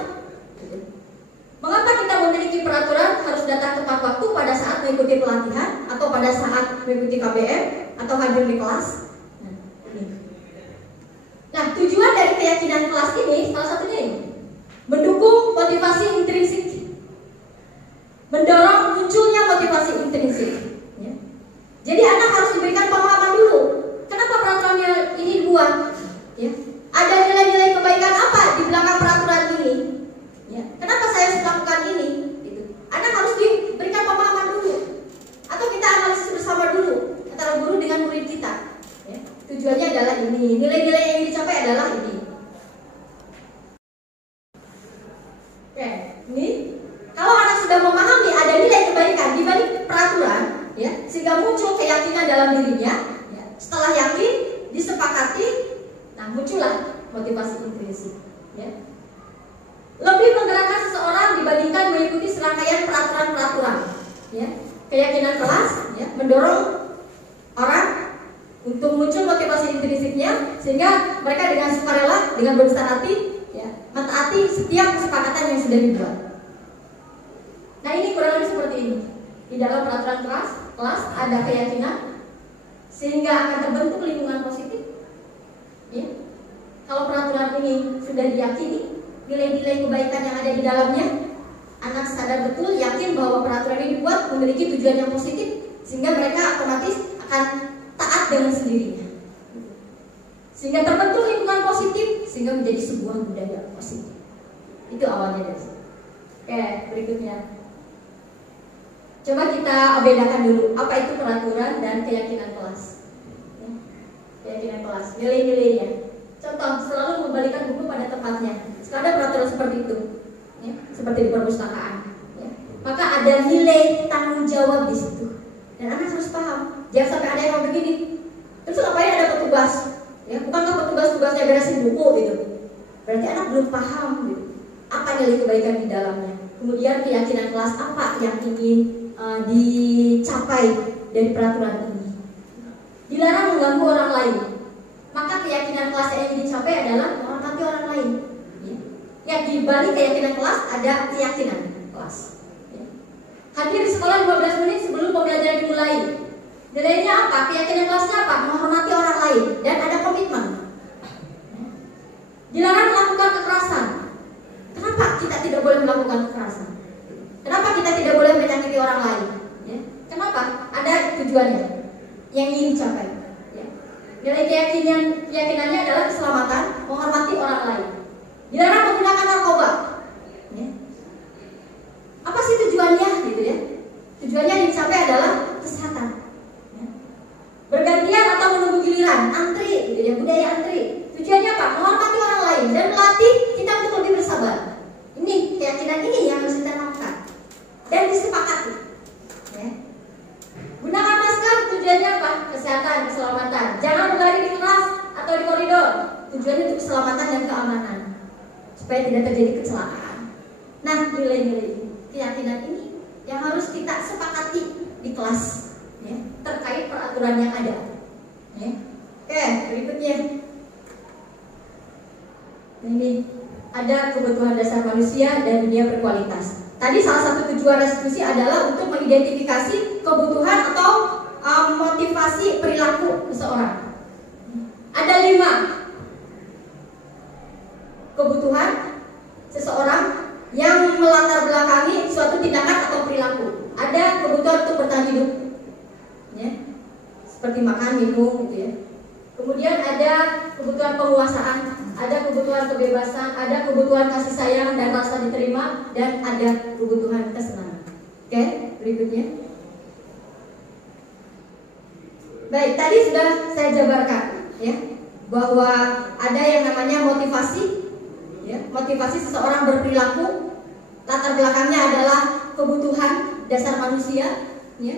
Mengapa kita memiliki peraturan harus datang tepat waktu pada saat mengikuti pelatihan atau pada saat mengikuti KBM atau hadir di kelas? Nah, tujuan dari keyakinan kelas ini salah satunya ini, mendukung motivasi intrinsik, mendorong munculnya motivasi intrinsik. Ya. Jadi anak harus diberikan pemahaman dulu. Kenapa peraturannya ini dibuat? Ya. Ada nilai-nilai kebaikan apa di belakang peraturan ini? Ya. Kenapa saya harus melakukan ini? Gitu. Anak harus diberikan pemahaman dulu. Atau kita analisis bersama dulu antara guru dengan murid kita. Ya. Tujuannya adalah ini. Nilai-nilai yang dicapai adalah ini. Oke, ini kalau anak sudah memahami ada nilai kebaikan di balik peraturan, ya, sehingga muncul keyakinan dalam dirinya. Ya. Setelah yakin, disepakati, nah muncullah motivasi intrinsik. Ya. Lebih menggerakkan seseorang dibandingkan mengikuti serangkaian peraturan-peraturan. Ya. Keyakinan kelas, ya, mendorong orang untuk muncul motivasi intrinsiknya, sehingga mereka dengan sukarela, dengan berbesar hati, ya, mentaati setiap kesepakatan yang sudah dibuat. Nah, ini kurang lebih seperti ini. Di dalam peraturan kelas ada keyakinan, sehingga akan terbentuk lingkungan positif. Ya. Kalau peraturan ini sudah diyakini, nilai-nilai kebaikan yang ada di dalamnya, anak sadar betul, yakin bahwa peraturan ini dibuat memiliki tujuan yang positif, sehingga mereka otomatis akan taat dengan sendirinya. Sehingga terbentuk lingkungan positif, sehingga menjadi sebuah budaya positif. Itu awalnya dari sini. Oke, berikutnya. Coba kita bedakan dulu apa itu peraturan dan keyakinan kelas. Ya. Keyakinan kelas, nilai-nilainya. Contoh, selalu membalikan buku pada tempatnya. Sekarang ada peraturan seperti itu, ya, seperti di perpustakaan. Ya. Maka ada nilai tanggung jawab di situ. Dan anak harus paham. Jangan sampai ada yang mau begini. Terus ngapain ada petugas? Ya, bukankah petugas tugasnya beresin buku gitu? Berarti anak belum paham gitu. Apa nilai kebaikan di dalamnya. Kemudian keyakinan kelas apa yang ingin dicapai dari peraturan ini. Dilarang mengganggu orang lain. Maka keyakinan kelas yang ingin dicapai adalah menghormati orang lain. Ya, di balik keyakinan kelas ada keyakinan kelas. Ya. Hadir di sekolah 15 menit sebelum pembelajaran dimulai. Nilainya apa? Keyakinan kelasnya apa? Menghormati orang lain dan ada komitmen. Ya. Dilarang melakukan kekerasan. Kenapa kita tidak boleh melakukan kekerasan? Kenapa kita tidak boleh menyakiti orang lain? Ya. Kenapa? Ada tujuannya yang ingin dicapai. Ya. Nilai keyakinannya adalah keselamatan, menghormati orang lain. Dilarang menggunakan narkoba. Ya. Apa sih tujuannya? Gitu ya. Tujuannya yang dicapai adalah kesehatan. Ya. Bergantian atau menunggu giliran, antri, gitu ya, budaya antri. Tujuannya apa? Menghormati orang lain dan melatih kita untuk lebih bersabar. Ini keyakinan ini yang harus kita lakukan dan disepakati. Ya. Gunakan masker, tujuannya apa? Kesehatan, keselamatan. Jangan berlari di kelas atau di koridor. Tujuannya untuk keselamatan dan keamanan, supaya tidak terjadi kecelakaan. Nah, nilai-nilai keyakinan ini yang harus kita sepakati di kelas, ya, terkait peraturan yang ada. Ya. Oke, berikutnya. Ini ada kebutuhan dasar manusia dan dunia berkualitas. Tadi salah satu tujuan restitusi adalah untuk mengidentifikasi kebutuhan atau motivasi perilaku seseorang. Ada 5 kebutuhan seseorang yang melatar belakangi suatu tindakan atau perilaku. Ada kebutuhan untuk bertahan hidup, ya, seperti makan, minum, gitu ya. Kemudian ada kebutuhan penguasaan, ada kebutuhan kebebasan, ada kebutuhan kasih sayang dan rasa diterima, dan ada kebutuhan kesenangan. Oke, berikutnya. Baik, tadi sudah saya jabarkan, ya, bahwa ada yang namanya motivasi, ya, motivasi seseorang berperilaku. Latar belakangnya adalah kebutuhan dasar manusia, ya.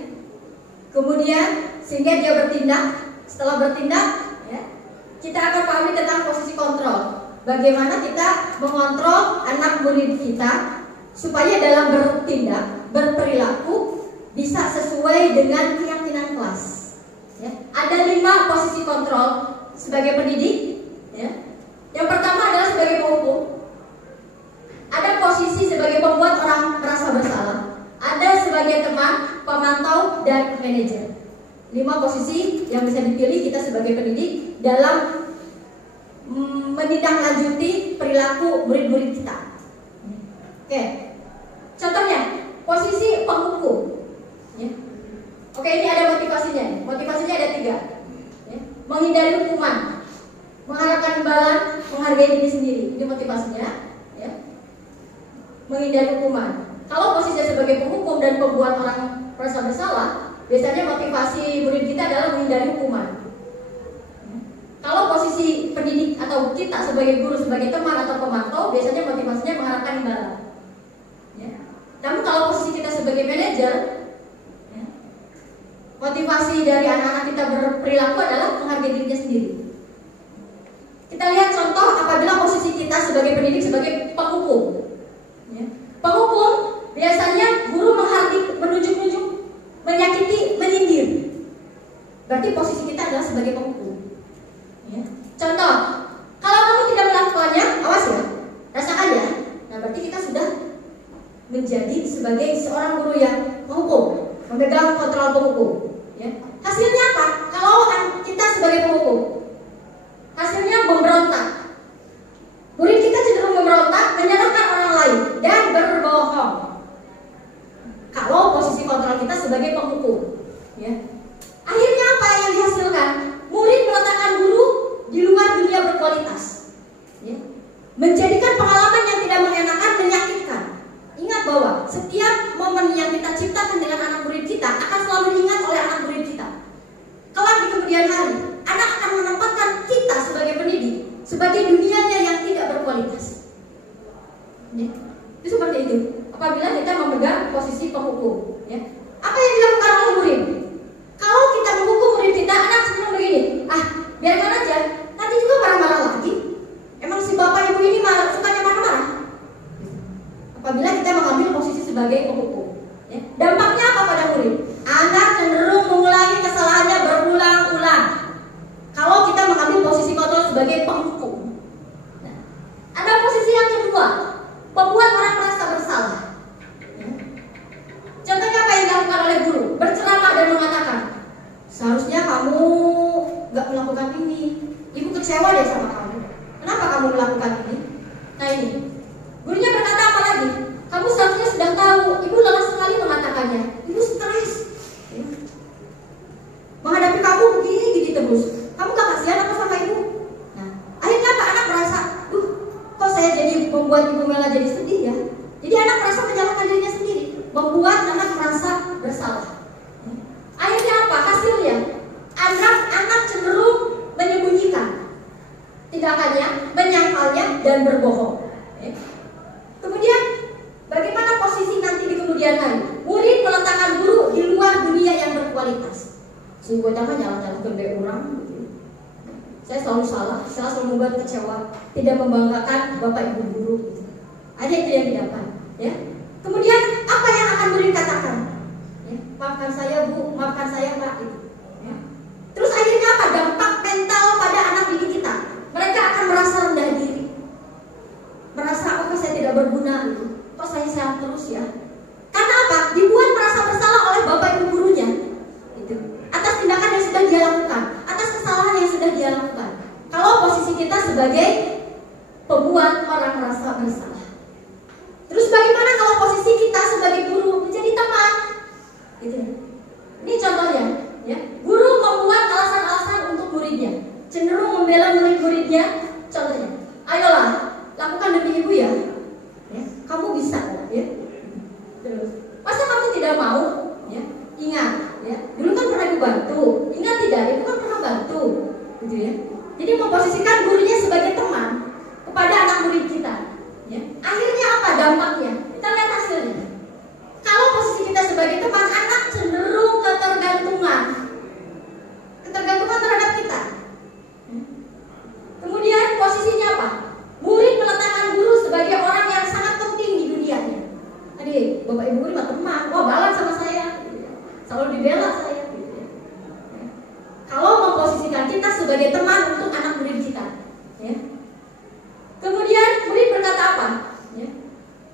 Kemudian sehingga dia bertindak. Setelah bertindak, ya, kita akan pahami tentang posisi kontrol. Bagaimana kita mengontrol anak murid kita supaya dalam bertindak, berperilaku bisa sesuai dengan keyakinan kelas. Ya. Ada 5 posisi kontrol sebagai pendidik. Ya. Yang pertama adalah sebagai penghukum. Ada posisi sebagai pembuat orang merasa bersalah. Ada sebagai teman, pemantau, dan manajer. 5 posisi yang bisa dipilih kita sebagai pendidik dalam menindaklanjuti perilaku murid-murid kita. Oke, contohnya posisi penghukum. Ya. Oke, ini ada motivasinya. Motivasinya ada 3. Ya. Menghindari hukuman, mengharapkan imbalan, menghargai diri sendiri. Ini motivasinya. Ya. Menghindari hukuman. Kalau posisinya sebagai penghukum dan pembuat orang merasa bersalah, biasanya motivasi murid kita adalah menghindari hukuman. Kalau posisi pendidik atau kita sebagai guru, sebagai teman atau pemantau, biasanya motivasinya mengharapkan imbalan. Ya. Namun kalau posisi kita sebagai manajer, ya, motivasi dari anak-anak kita berperilaku adalah menghargai dirinya sendiri. Kita lihat contoh apabila posisi kita sebagai pendidik sebagai penghukum. Ya. Penghukum biasanya guru menghardik, menunjuk-nunjuk, menyakiti, menyindir. Berarti posisi kita adalah sebagai penghukum. Ya. Contoh, kalau kamu tidak melakukannya, awas ya, rasakan ya. Nah, berarti kita sudah menjadi sebagai seorang guru yang menghukum, memegang kontrol penghukum. Ya. Hasilnya apa? Kalau kita sebagai penghukum, hasilnya memberontak. Murid kita cenderung memberontak, menyalahkan orang lain, dan berbohong. Kalau posisi kontrol kita sebagai penghukum, ya. Akhirnya apa yang dihasilkan? Murid meletakkan guru di luar dunia berkualitas, ya. Menjadikan pengalaman yang tidak mengenakan, menyakitkan. Ingat bahwa setiap momen yang kita ciptakan dengan anak murid kita akan selalu diingat oleh anak murid kita. Kelak di kemudian hari, anak akan menempatkan kita sebagai pendidik sebagai dunianya yang tidak berkualitas. Ya. Itu seperti itu. Apabila kita memegang posisi penghukum, ya. Apa yang dilakukan oleh murid? Kalau kita menghukum murid kita, anak cenderung begini, biarkan aja, nanti juga marah-marah lagi. Emang si bapak ibu ini sukanya marah-marah. Apabila kita mengambil posisi sebagai penghukum, ya. Dampaknya apa pada murid? Anak cenderung mengulangi kesalahannya berulang-ulang. Kalau kita mengambil posisi kontrol sebagai penghukum. Nah, ada posisi yang kedua, membuat orang merasa bersalah. Contohnya apa yang dilakukan oleh guru? Berceramah dan mengatakan, seharusnya kamu gak melakukan ini. Ibu kecewa deh sama kamu. Kenapa kamu melakukan ini? Nah ini, gurunya berkata apa lagi? Kamu seharusnya sudah tahu. Ibu lelah sekali mengatakannya. Ibu stres. Menghadapi kamu begini terus. Kamu gak kasihan apa sama ibu? Nah, akhirnya apa? Anak merasa, kok saya jadi membuat ibu Mela jadi sedih ya? Jadi anak merasa menyalahkan dirinya sendiri, membuat anak merasa bersalah. Akhirnya apa? Hasilnya anak cenderung menyembunyikan tindakannya, menyangkalnya, dan berbohong. Kemudian bagaimana posisi nanti di kemudian hari? Murid meletakkan guru di luar dunia yang berkualitas. Sehingga jangan nyala-nyala ke orang. Saya selalu salah, saya selalu membuat kecewa, tidak membanggakan bapak ibu guru. Ada itu yang didapat, ya. Kemudian apa yang akan murid katakan? maafkan saya Bu, maafkan saya Pak gitu. Ya. Terus akhirnya apa? Dampak mental pada anak didik kita. Mereka akan merasa rendah diri, merasa oh saya tidak berguna gitu. Kok saya salah terus ya? Karena apa? Dibuat merasa bersalah oleh bapak ibu gurunya gitu. Atas tindakan yang sudah dia lakukan, atas kesalahan yang sudah dia lakukan. Kalau posisi kita sebagai pembuat orang merasa bersalah. Terus bagaimana kalau posisi kita sebagai guru menjadi teman? Gitu. Ini contohnya, ya. Guru membuat alasan-alasan untuk muridnya, cenderung membela murid-muridnya. Contohnya, ayolah, lakukan demi ibu ya. Ya, kamu bisa kok, ya. Terus, masa kamu tidak mau? Ya, ingat, ya. Dulu kan pernah ibu bantu. Ingat tidak? Ibu kan pernah bantu, gitu ya. Jadi memposisikan gurunya sebagai teman kepada anak murid kita. Ya. Akhirnya apa dampaknya? Kita lihat hasilnya. Kalau posisi kita sebagai teman, anak cenderung ketergantungan terhadap kita. Kemudian posisinya apa? Murid meletakkan guru sebagai orang yang sangat penting di dunianya. Tadi bapak ibu guru mah teman, wah balas sama saya, selalu dibela saya. Kalau memposisikan kita sebagai teman untuk anak murid kita, ya. Kemudian murid berkata apa? Ya.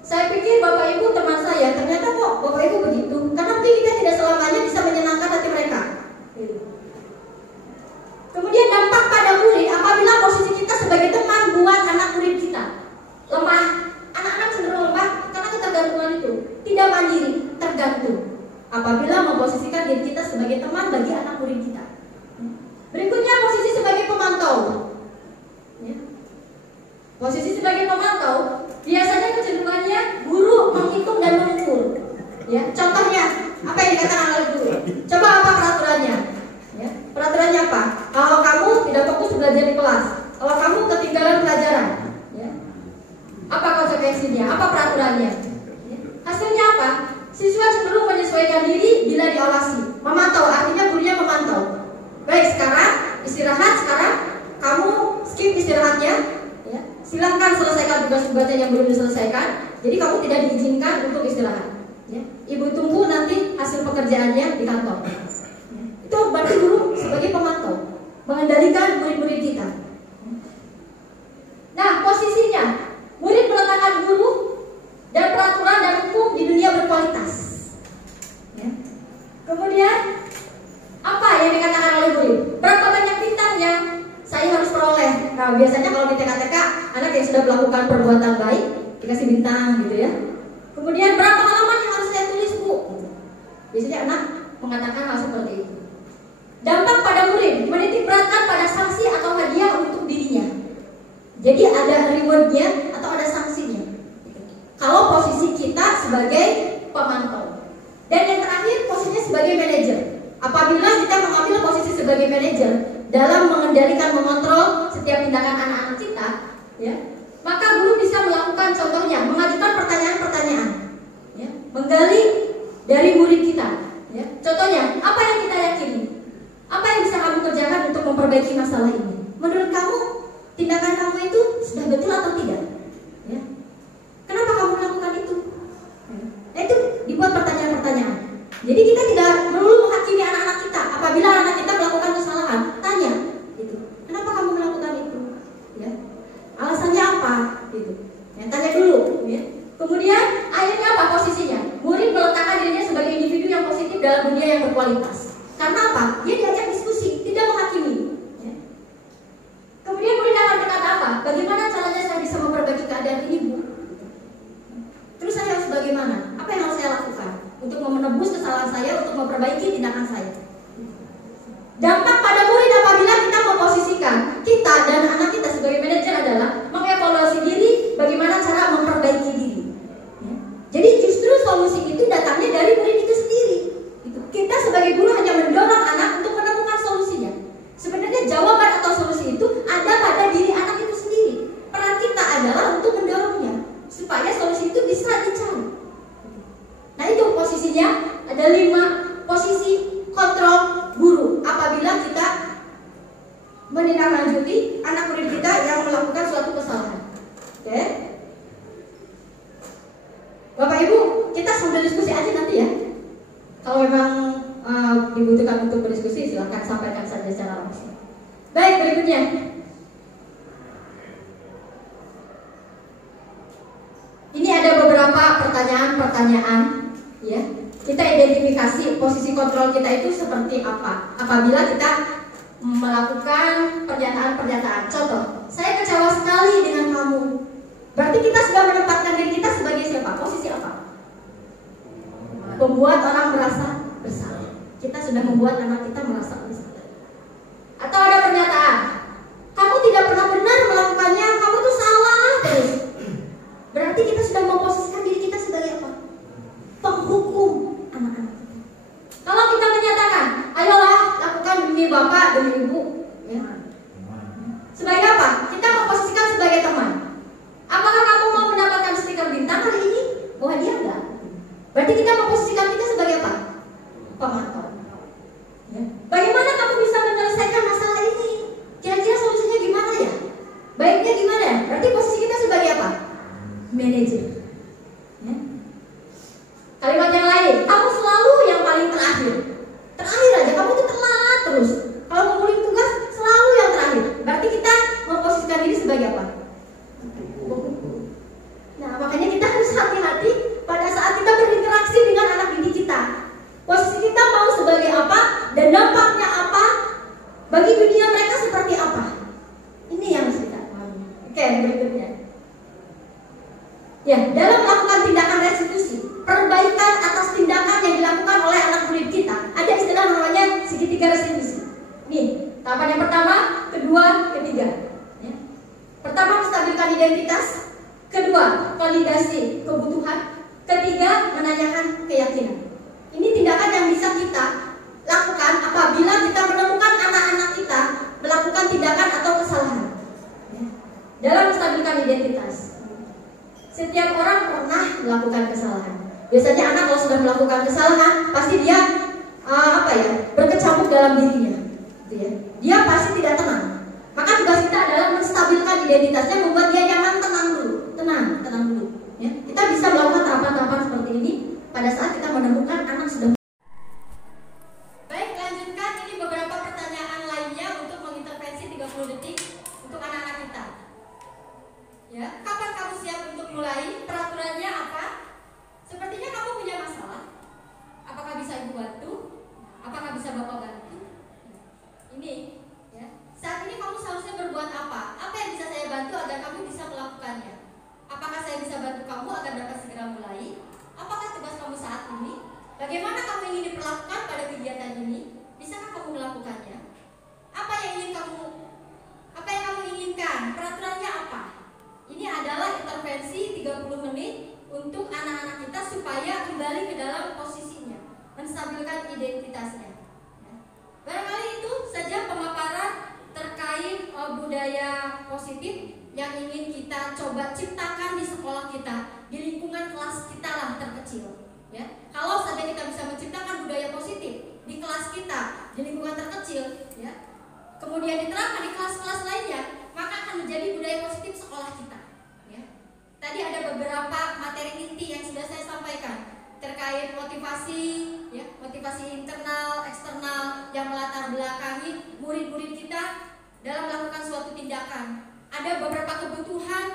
Saya pikir bapak ibu teman saya, ternyata kok bapak ibu begitu. Karena mungkin kita tidak selamanya bisa menyenangkan hati mereka. Kemudian dampak pada murid apabila posisi kita sebagai teman buat anak murid kita lemah. Anak-anak cenderung lemah karena ketergantungan itu, tidak mandiri, tergantung. Apabila memposisikan diri kita sebagai teman bagi anak murid kita. Berikutnya posisi sebagai pemantau. Ya. Posisi sebagai pemantau biasanya kecenderungannya guru menghitung dan mengukur. Ya, contohnya apa yang dikatakan oleh guru? Coba apa peraturannya? Ya, peraturannya apa? Kalau kamu tidak fokus belajar di kelas, kalau kamu ketinggalan pelajaran, ya, apa konsekuensinya? Apa peraturannya? Ya. Hasilnya apa? Siswa cenderung menyesuaikan diri bila diawasi. Memantau artinya gurunya memantau. Baik, sekarang istirahat, sekarang kamu skip istirahatnya. Ya, silahkan selesaikan tugas-tugasnya yang belum diselesaikan. Jadi kamu tidak diizinkan untuk istirahat. Ya, ibu tunggu nanti hasil pekerjaannya di kantor. Ya, itu berarti guru sebagai pemantau, mengendalikan murid-murid kita. Nah, posisinya murid meletakkan guru dan peraturan dan hukum di dunia berkualitas. Ya. Kemudian apa yang dikatakan oleh murid? Berapa banyak bintang yang saya harus peroleh? Nah, biasanya kalau di TK-TK anak yang sudah melakukan perbuatan baik dikasih bintang gitu ya. Kemudian berapa halaman yang harus saya tulis Bu? Biasanya anak mengatakan hal seperti itu. Dampak pada murid menitik beratkan pada sanksi atau hadiah untuk dirinya. Jadi ada rewardnya atau ada sanksinya. Kalau posisi kita sebagai pemantau. Dan yang terakhir posisinya sebagai manajer. Apabila kita mengambil posisi sebagai manajer dalam mengendalikan, mengontrol setiap tindakan anak-anak kita, ya, maka guru bisa melakukan contohnya mengajukan pertanyaan-pertanyaan, ya, menggali dari murid kita. Ya. Contohnya, apa yang kita yakini? Apa yang bisa kamu kerjakan untuk memperbaiki masalah ini? Menurut kamu, tindakan kamu itu sudah betul atau tidak? Ya. Kenapa kamu melakukan itu? Nah, itu dibuat pertanyaan-pertanyaan. Jadi kita tidak melulu menghakimi anak-anak kita. Apabila anak kita melakukan kesalahan, tanya, gitu. Kenapa kamu melakukan itu? Ya. Alasannya apa? Gitu. Ya, tanya dulu. Ya. Kemudian akhirnya apa posisinya? Murid meletakkan dirinya sebagai individu yang positif dalam dunia yang berkualitas. Karena apa? Dia diajak diskusi, tidak menghakimi. Ya. Kemudian murid akan berkata apa? Bagaimana caranya saya bisa memperbaiki keadaan ini, Bu? Terus saya harus bagaimana? Apa yang harus saya lakukan untuk menebus kesalahan saya, untuk memperbaiki tindakan saya? Dampak pada murid apabila kita memposisikan kita dan anak kita sebagai manajer adalah mengevaluasi diri, bagaimana cara memperbaiki diri. Ya. Jadi justru solusi itu datangnya dari murid itu sendiri. Kita sebagai guru hanya mendorong anak untuk menemukan solusinya. Sebenarnya jawaban atau solusi itu ada pada diri anak itu sendiri. Peran kita adalah untuk mendorongnya supaya solusi itu bisa dicari. Nah, itu posisinya ada 5 posisi kontrol guru apabila kita menindaklanjuti anak murid kita yang melakukan suatu kesalahan. Oke? Bapak Ibu, kita sambil diskusi aja nanti ya. Kalau memang dibutuhkan untuk berdiskusi, silahkan sampaikan saja secara langsung. Baik, berikutnya. Ini ada beberapa pertanyaan-pertanyaan, ya. Kita identifikasi posisi kontrol kita itu seperti apa apabila kita melakukan pernyataan-pernyataan. Contoh, saya kecewa sekali dengan kamu. Berarti kita sudah menempatkan diri kita sebagai siapa? Posisi apa? Membuat orang merasa bersalah. Kita sudah membuat anak kita merasa bersalah. Atau ada pernyataan, kamu tidak pernah benar melakukannya, kamu tuh salah terus. Berarti kita sudah memposisikan diri kita sebagai apa? Penghukum anak-anak kita. Kalau kita menyatakan, ayolah lakukan demi bapak, demi ibu, ya. Sebagai apa? Kita memposisikan sebagai teman. Apakah kamu mau mendapatkan stiker bintang hari ini? Wah, dia enggak. Berarti kita memposisikan kita sebagai apa? Pemantau. Ya. Bagaimana kamu bisa menyelesaikan masalah ini? Kira-kira solusinya gimana ya? Baiknya gimana? Berarti posisi kita sebagai apa? Manajer. Ya. Kalimat yang lain, kamu selalu yang paling terakhir. Terakhir aja, kamu tuh telat terus. Kalau ngumpulin tugas selalu yang terakhir. Berarti kita memposisikan diri sebagai apa? Nah, makanya kita harus hati-hati pada saat kita berinteraksi dengan anak didik kita. Posisi kita mau sebagai apa dan dampaknya apa bagi dunia mereka seperti apa. Ini yang harus kita pahami. Oke, berikutnya. Ya, dalam melakukan tindakan restitusi, perbaikan atas tindakan yang dilakukan oleh anak murid kita, ada istilah namanya segitiga restitusi. Nih, tahapan yang pertama, kedua, ketiga. Ya. Pertama, menstabilkan identitas. Kedua, validasi kebutuhan. Ketiga, menanyakan keyakinan. Ini tindakan yang bisa kita lakukan apabila kita menemukan anak-anak kita melakukan tindakan atau kesalahan. Ya. Dalam menstabilkan identitas, setiap orang pernah melakukan kesalahan. Biasanya anak kalau sudah melakukan kesalahan, pasti dia berkecamuk dalam dirinya, gitu ya. Dia pasti tidak tenang. Maka tugas kita adalah menstabilkan identitasnya, membuat dia nyaman, tenang dulu. Ya. Kita bisa melakukan tahapan-tahapan seperti ini pada saat kita menemukan anak sudah. Baik, lanjutkan. Ini beberapa pertanyaan lainnya untuk mengintervensi 30 detik untuk anak-anak kita. Ya, kapan kamu siap untuk mulai? Peraturannya apa? Sepertinya kamu punya masalah. Apakah bisa ibu bantu? Apakah bisa bapak bantu? Ini, ya. Saat ini kamu seharusnya berbuat apa? Apa yang bisa saya bantu agar kamu bisa melakukannya? Apakah saya bisa bantu kamu agar dapat segera mulai? Apakah tugas kamu saat ini? Bagaimana kamu ingin diperlakukan pada kegiatan ini? Bisakah kamu melakukannya? Apa yang kamu inginkan? Peraturannya apa? Ini adalah intervensi 30 menit untuk anak-anak kita supaya kembali ke dalam posisinya, menstabilkan identitasnya. Barangkali itu saja pemaparan terkait budaya positif yang ingin kita coba ciptakan di sekolah kita, di lingkungan kelas kita lah terkecil. Ya, kalau saja kita bisa menciptakan budaya positif di kelas kita, di lingkungan terkecil, ya, kemudian diterapkan di kelas-kelas lainnya, maka akan menjadi budaya positif sekolah kita. Ya. Tadi ada beberapa materi inti yang sudah saya sampaikan terkait motivasi, ya, motivasi internal, eksternal yang melatar belakangi murid-murid kita dalam melakukan suatu tindakan. Ada beberapa kebutuhan,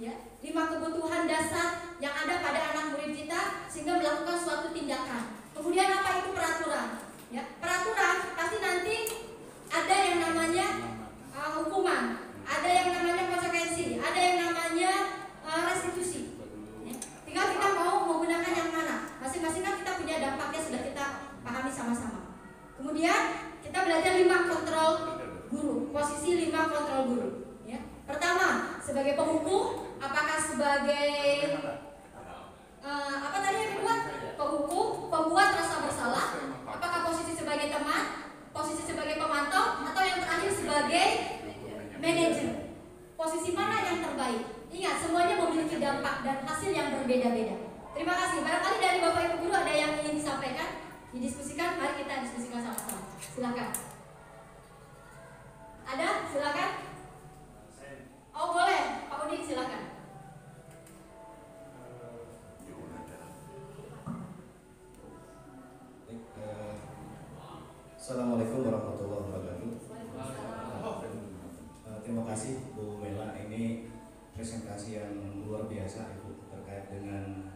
ya, 5 kebutuhan dasar yang ada pada anak murid kita sehingga melakukan suatu tindakan. Kemudian apa itu peraturan? Ya, peraturan pasti nanti ada yang namanya hukuman, ada yang namanya konsekuensi, ada yang namanya restitusi. Ya. Tinggal kita mau menggunakan yang mana. Masing-masing kan kita punya dampaknya sudah kita pahami sama-sama. Kemudian kita belajar 5 kontrol guru, posisi 5 kontrol guru. Ya. Pertama, sebagai penghukum, apakah sebagai apa tadi yang kedua? Penghukum, pembuat rasa bersalah, apakah posisi sebagai teman, posisi sebagai pemantau, atau yang terakhir sebagai manajer. Posisi mana yang terbaik? Ingat, semuanya memiliki dampak dan hasil yang berbeda-beda. Terima kasih. Barangkali dari Bapak Ibu Guru ada yang ingin disampaikan, didiskusikan. Mari kita diskusikan sama-sama. Silakan. Ada? Silakan. Oh, boleh. Pak Udin, silakan. Assalamualaikum warahmatullahi wabarakatuh. Terima kasih Bu Mela, ini presentasi yang luar biasa Ibu terkait dengan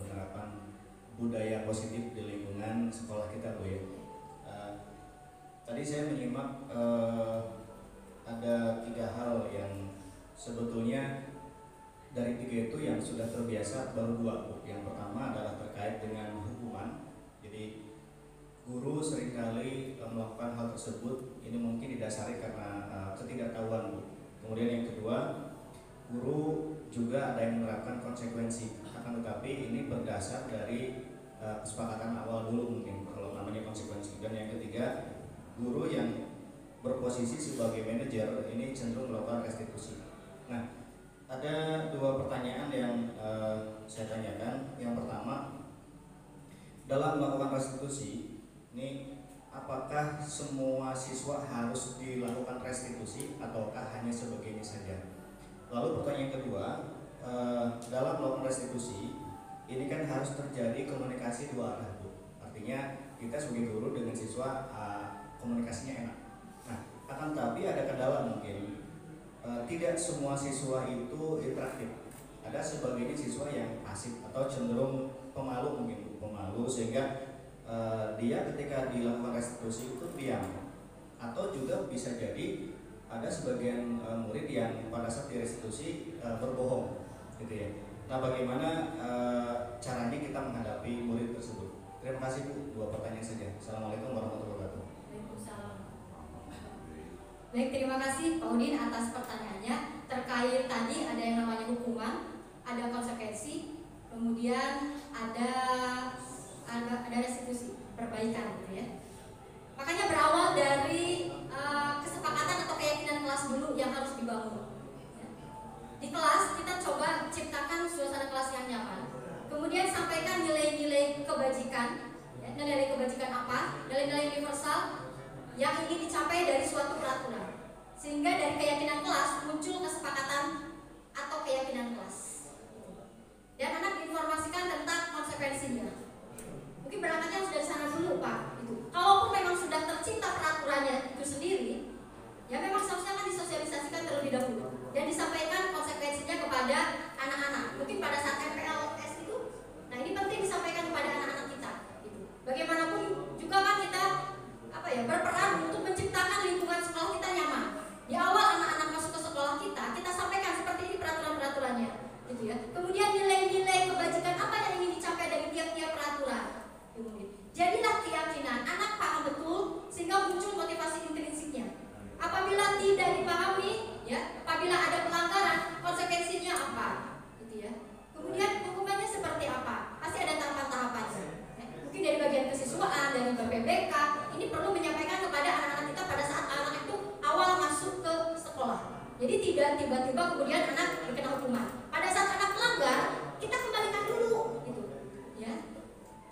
penerapan budaya positif di lingkungan sekolah kita Bu ya. Tadi saya menyimak ada 3 hal yang sebetulnya dari 3 itu yang sudah terbiasa baru 2 Bu. Yang pertama adalah terkait dengan hukuman. Jadi guru seringkali melakukan hal tersebut ini mungkin didasari karena ketidaktahuan Bu. Kemudian yang kedua, guru juga ada yang menerapkan konsekuensi. Akan tetapi ini berdasar dari kesepakatan awal dulu mungkin kalau namanya konsekuensi. Dan yang ketiga, guru yang berposisi sebagai manajer ini cenderung melakukan restitusi. Nah, ada 2 pertanyaan yang saya tanyakan. Yang pertama, dalam melakukan restitusi ini apakah semua siswa harus dilakukan restitusi ataukah hanya sebagainya saja? Lalu pertanyaan kedua, dalam melakukan restitusi ini kan harus terjadi komunikasi 2 arah Bu. Artinya kita sebagai guru dengan siswa komunikasinya enak. Nah, akan tapi ada kendala mungkin tidak semua siswa itu interaktif. Ada sebagian siswa yang pasif atau cenderung pemalu mungkin Bu, pemalu sehingga dia ketika dilakukan restitusi itu diam, atau juga bisa jadi ada sebagian murid yang pada saat direstitusi berbohong, gitu ya. Nah, bagaimana caranya kita menghadapi murid tersebut? Terima kasih Bu, 2 pertanyaan saja. Assalamualaikum warahmatullahi wabarakatuh. Waalaikumsalam. Baik, terima kasih Pak Udin atas pertanyaannya. Terkait tadi ada yang namanya hukuman, ada konsekuensi, kemudian ada restitusi, perbaikan gitu ya. Makanya berawal dari kesepakatan atau keyakinan kelas dulu yang harus dibangun. Di kelas kita coba ciptakan suasana kelas yang nyaman. Kemudian sampaikan nilai-nilai kebajikan. Nilai kebajikan apa? Nilai-nilai universal yang ingin dicapai dari suatu peraturan. Sehingga dari keyakinan kelas muncul kesepakatan atau keyakinan kelas. Dan anak diinformasikan tentang konsekuensinya. Mungkin berangkatnya harus dari sana dulu Pak. Kalaupun memang sudah tercipta peraturannya itu sendiri, ya memang seharusnya kan disosialisasikan terlebih dahulu dan disampaikan konsekuensinya kepada anak-anak. Mungkin pada saat MPLS itu, nah ini penting disampaikan kepada anak-anak kita. Bagaimanapun juga kan kita berperan untuk menciptakan lingkungan sekolah kita nyaman. Di awal anak-anak masuk ke sekolah kita sampaikan seperti ini peraturan-peraturannya, gitu ya. Kemudian nilai-nilai kebajikan apa yang ingin dicapai dari tiap-tiap peraturan. Jadilah keyakinan, anak paham betul sehingga muncul motivasi intrinsiknya. Apabila tidak dipahami, ya, apabila ada pelanggaran, konsekuensinya apa, gitu ya. Kemudian hukumannya seperti apa? Pasti ada tahapan-tahapannya. Ya. Mungkin dari bagian kesiswaan, dari BPBK, ini perlu menyampaikan kepada anak-anak kita pada saat anak itu awal masuk ke sekolah. Jadi tidak tiba-tiba kemudian anak dikena hukuman. Pada saat anak melanggar, kita kembalikan dulu, gitu, ya.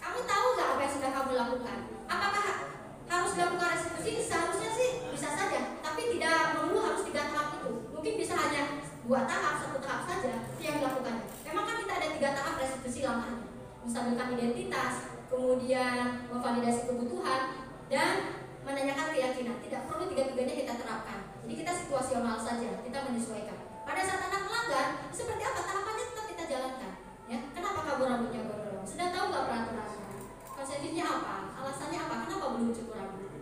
Kamu tahu nggak apa yang sudah kamu lakukan? Apakah harus dilakukan restitusi? Seharusnya sih bisa saja, tapi tidak perlu harus 3 tahap itu. Mungkin bisa hanya 2 tahap, 1 tahap saja yang dilakukan. Memang kan kita ada 3 tahap restitusi lamanya. Menstabilkan identitas, kemudian memvalidasi kebutuhan, dan menanyakan keyakinan. Tidak perlu 3-tiganya kita terapkan. Jadi kita situasional saja, kita menyesuaikan. Pada saat anak melanggar, seperti apa tahapannya tetap kita jalankan. Ya, kenapa kabur rambutnya gondrong? Sudah tahu nggak peraturannya? Konsekuensinya apa? Alasannya apa? Kenapa belum cukur rambut?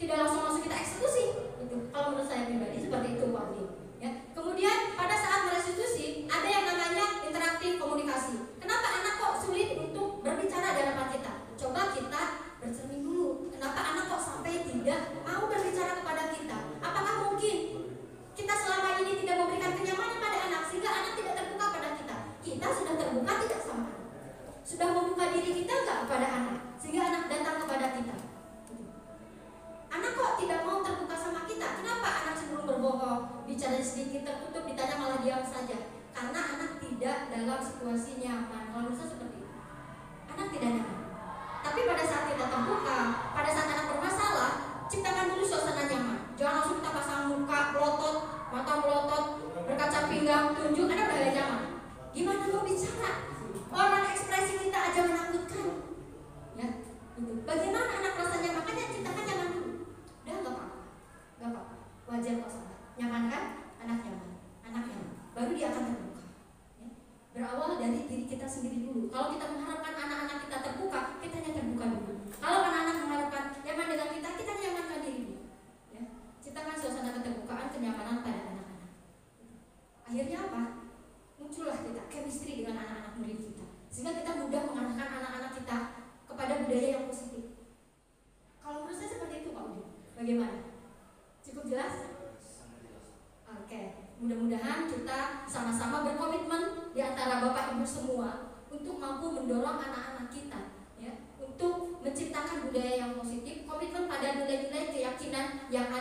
Tidak langsung kita eksekusi. Itu kalau menurut saya pribadi seperti itu Pak Udin. Ya. Kemudian pada saat merestitusi ada yang namanya interaktif komunikasi. Kenapa anak kok sulit untuk berbicara di hadapan kita? Coba kita bercermin dulu. Kenapa anak kok sampai tidak mau berbicara kepada kita? Apakah mungkin kita selama ini tidak memberikan kenyamanan pada anak sehingga anak tidak terbuka pada kita? Kita sudah terbuka tidak sama anak? Sudah membuka diri kita nggak kepada anak sehingga anak datang kepada kita? Anak kok tidak mau terbuka sama kita? Kenapa anak cenderung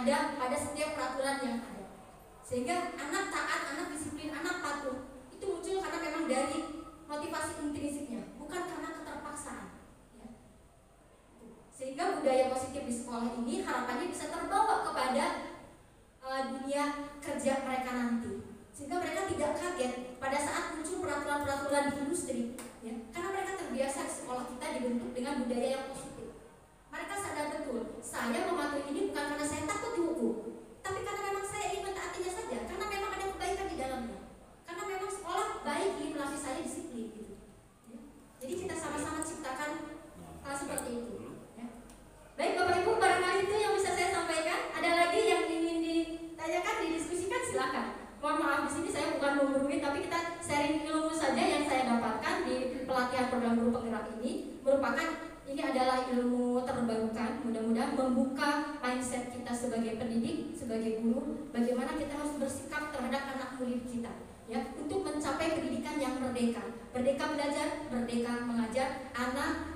ada pada setiap peraturan yang ada. Sehingga anak taat, anak disiplin, anak patuh itu muncul karena memang dari motivasi intrinsiknya, bukan karena keterpaksaan. Ya. Sehingga budaya positif di sekolah ini harapannya bisa terbawa kepada dunia kerja mereka nanti. Sehingga mereka tidak kaget pada saat muncul peraturan-peraturan di industri, ya, karena mereka terbiasa di sekolah kita dibentuk dengan budaya yang positif. Mereka sadar betul, saya mematuhi ini bukan karena saya takut dihukum, tapi karena memang saya ingin mentaatinya saja, karena memang ada kebaikan di dalamnya, karena memang sekolah baik ingin melatih saya disiplin, gitu. Ya. Jadi kita sama-sama ciptakan hal seperti itu. Ya. Baik Bapak Ibu, barangkali itu yang bisa saya sampaikan. Ada lagi yang ingin ditanyakan, didiskusikan, silakan. Mohon maaf di sini saya bukan menggurui, tapi kita sharing ilmu saja yang saya dapatkan di pelatihan program guru penggerak ini. Ini adalah ilmu terbarukan, mudah-mudahan membuka mindset kita sebagai pendidik, sebagai guru, bagaimana kita harus bersikap terhadap anak murid kita, ya, untuk mencapai pendidikan yang merdeka, merdeka belajar, merdeka mengajar, anak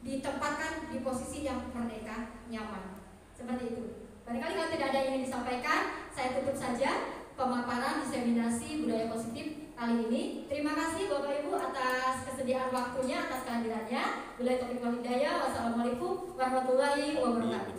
ditempatkan di posisi yang merdeka, nyaman, seperti itu. Barangkali kalau tidak ada yang ingin disampaikan, saya tutup saja pemaparan diseminasi budaya positif kali ini. Terima kasih Bapak Ibu atas kesediaan waktunya, atas kehadirannya. Wabillahi taufiq wal hidayah. Wassalamualaikum warahmatullahi wabarakatuh.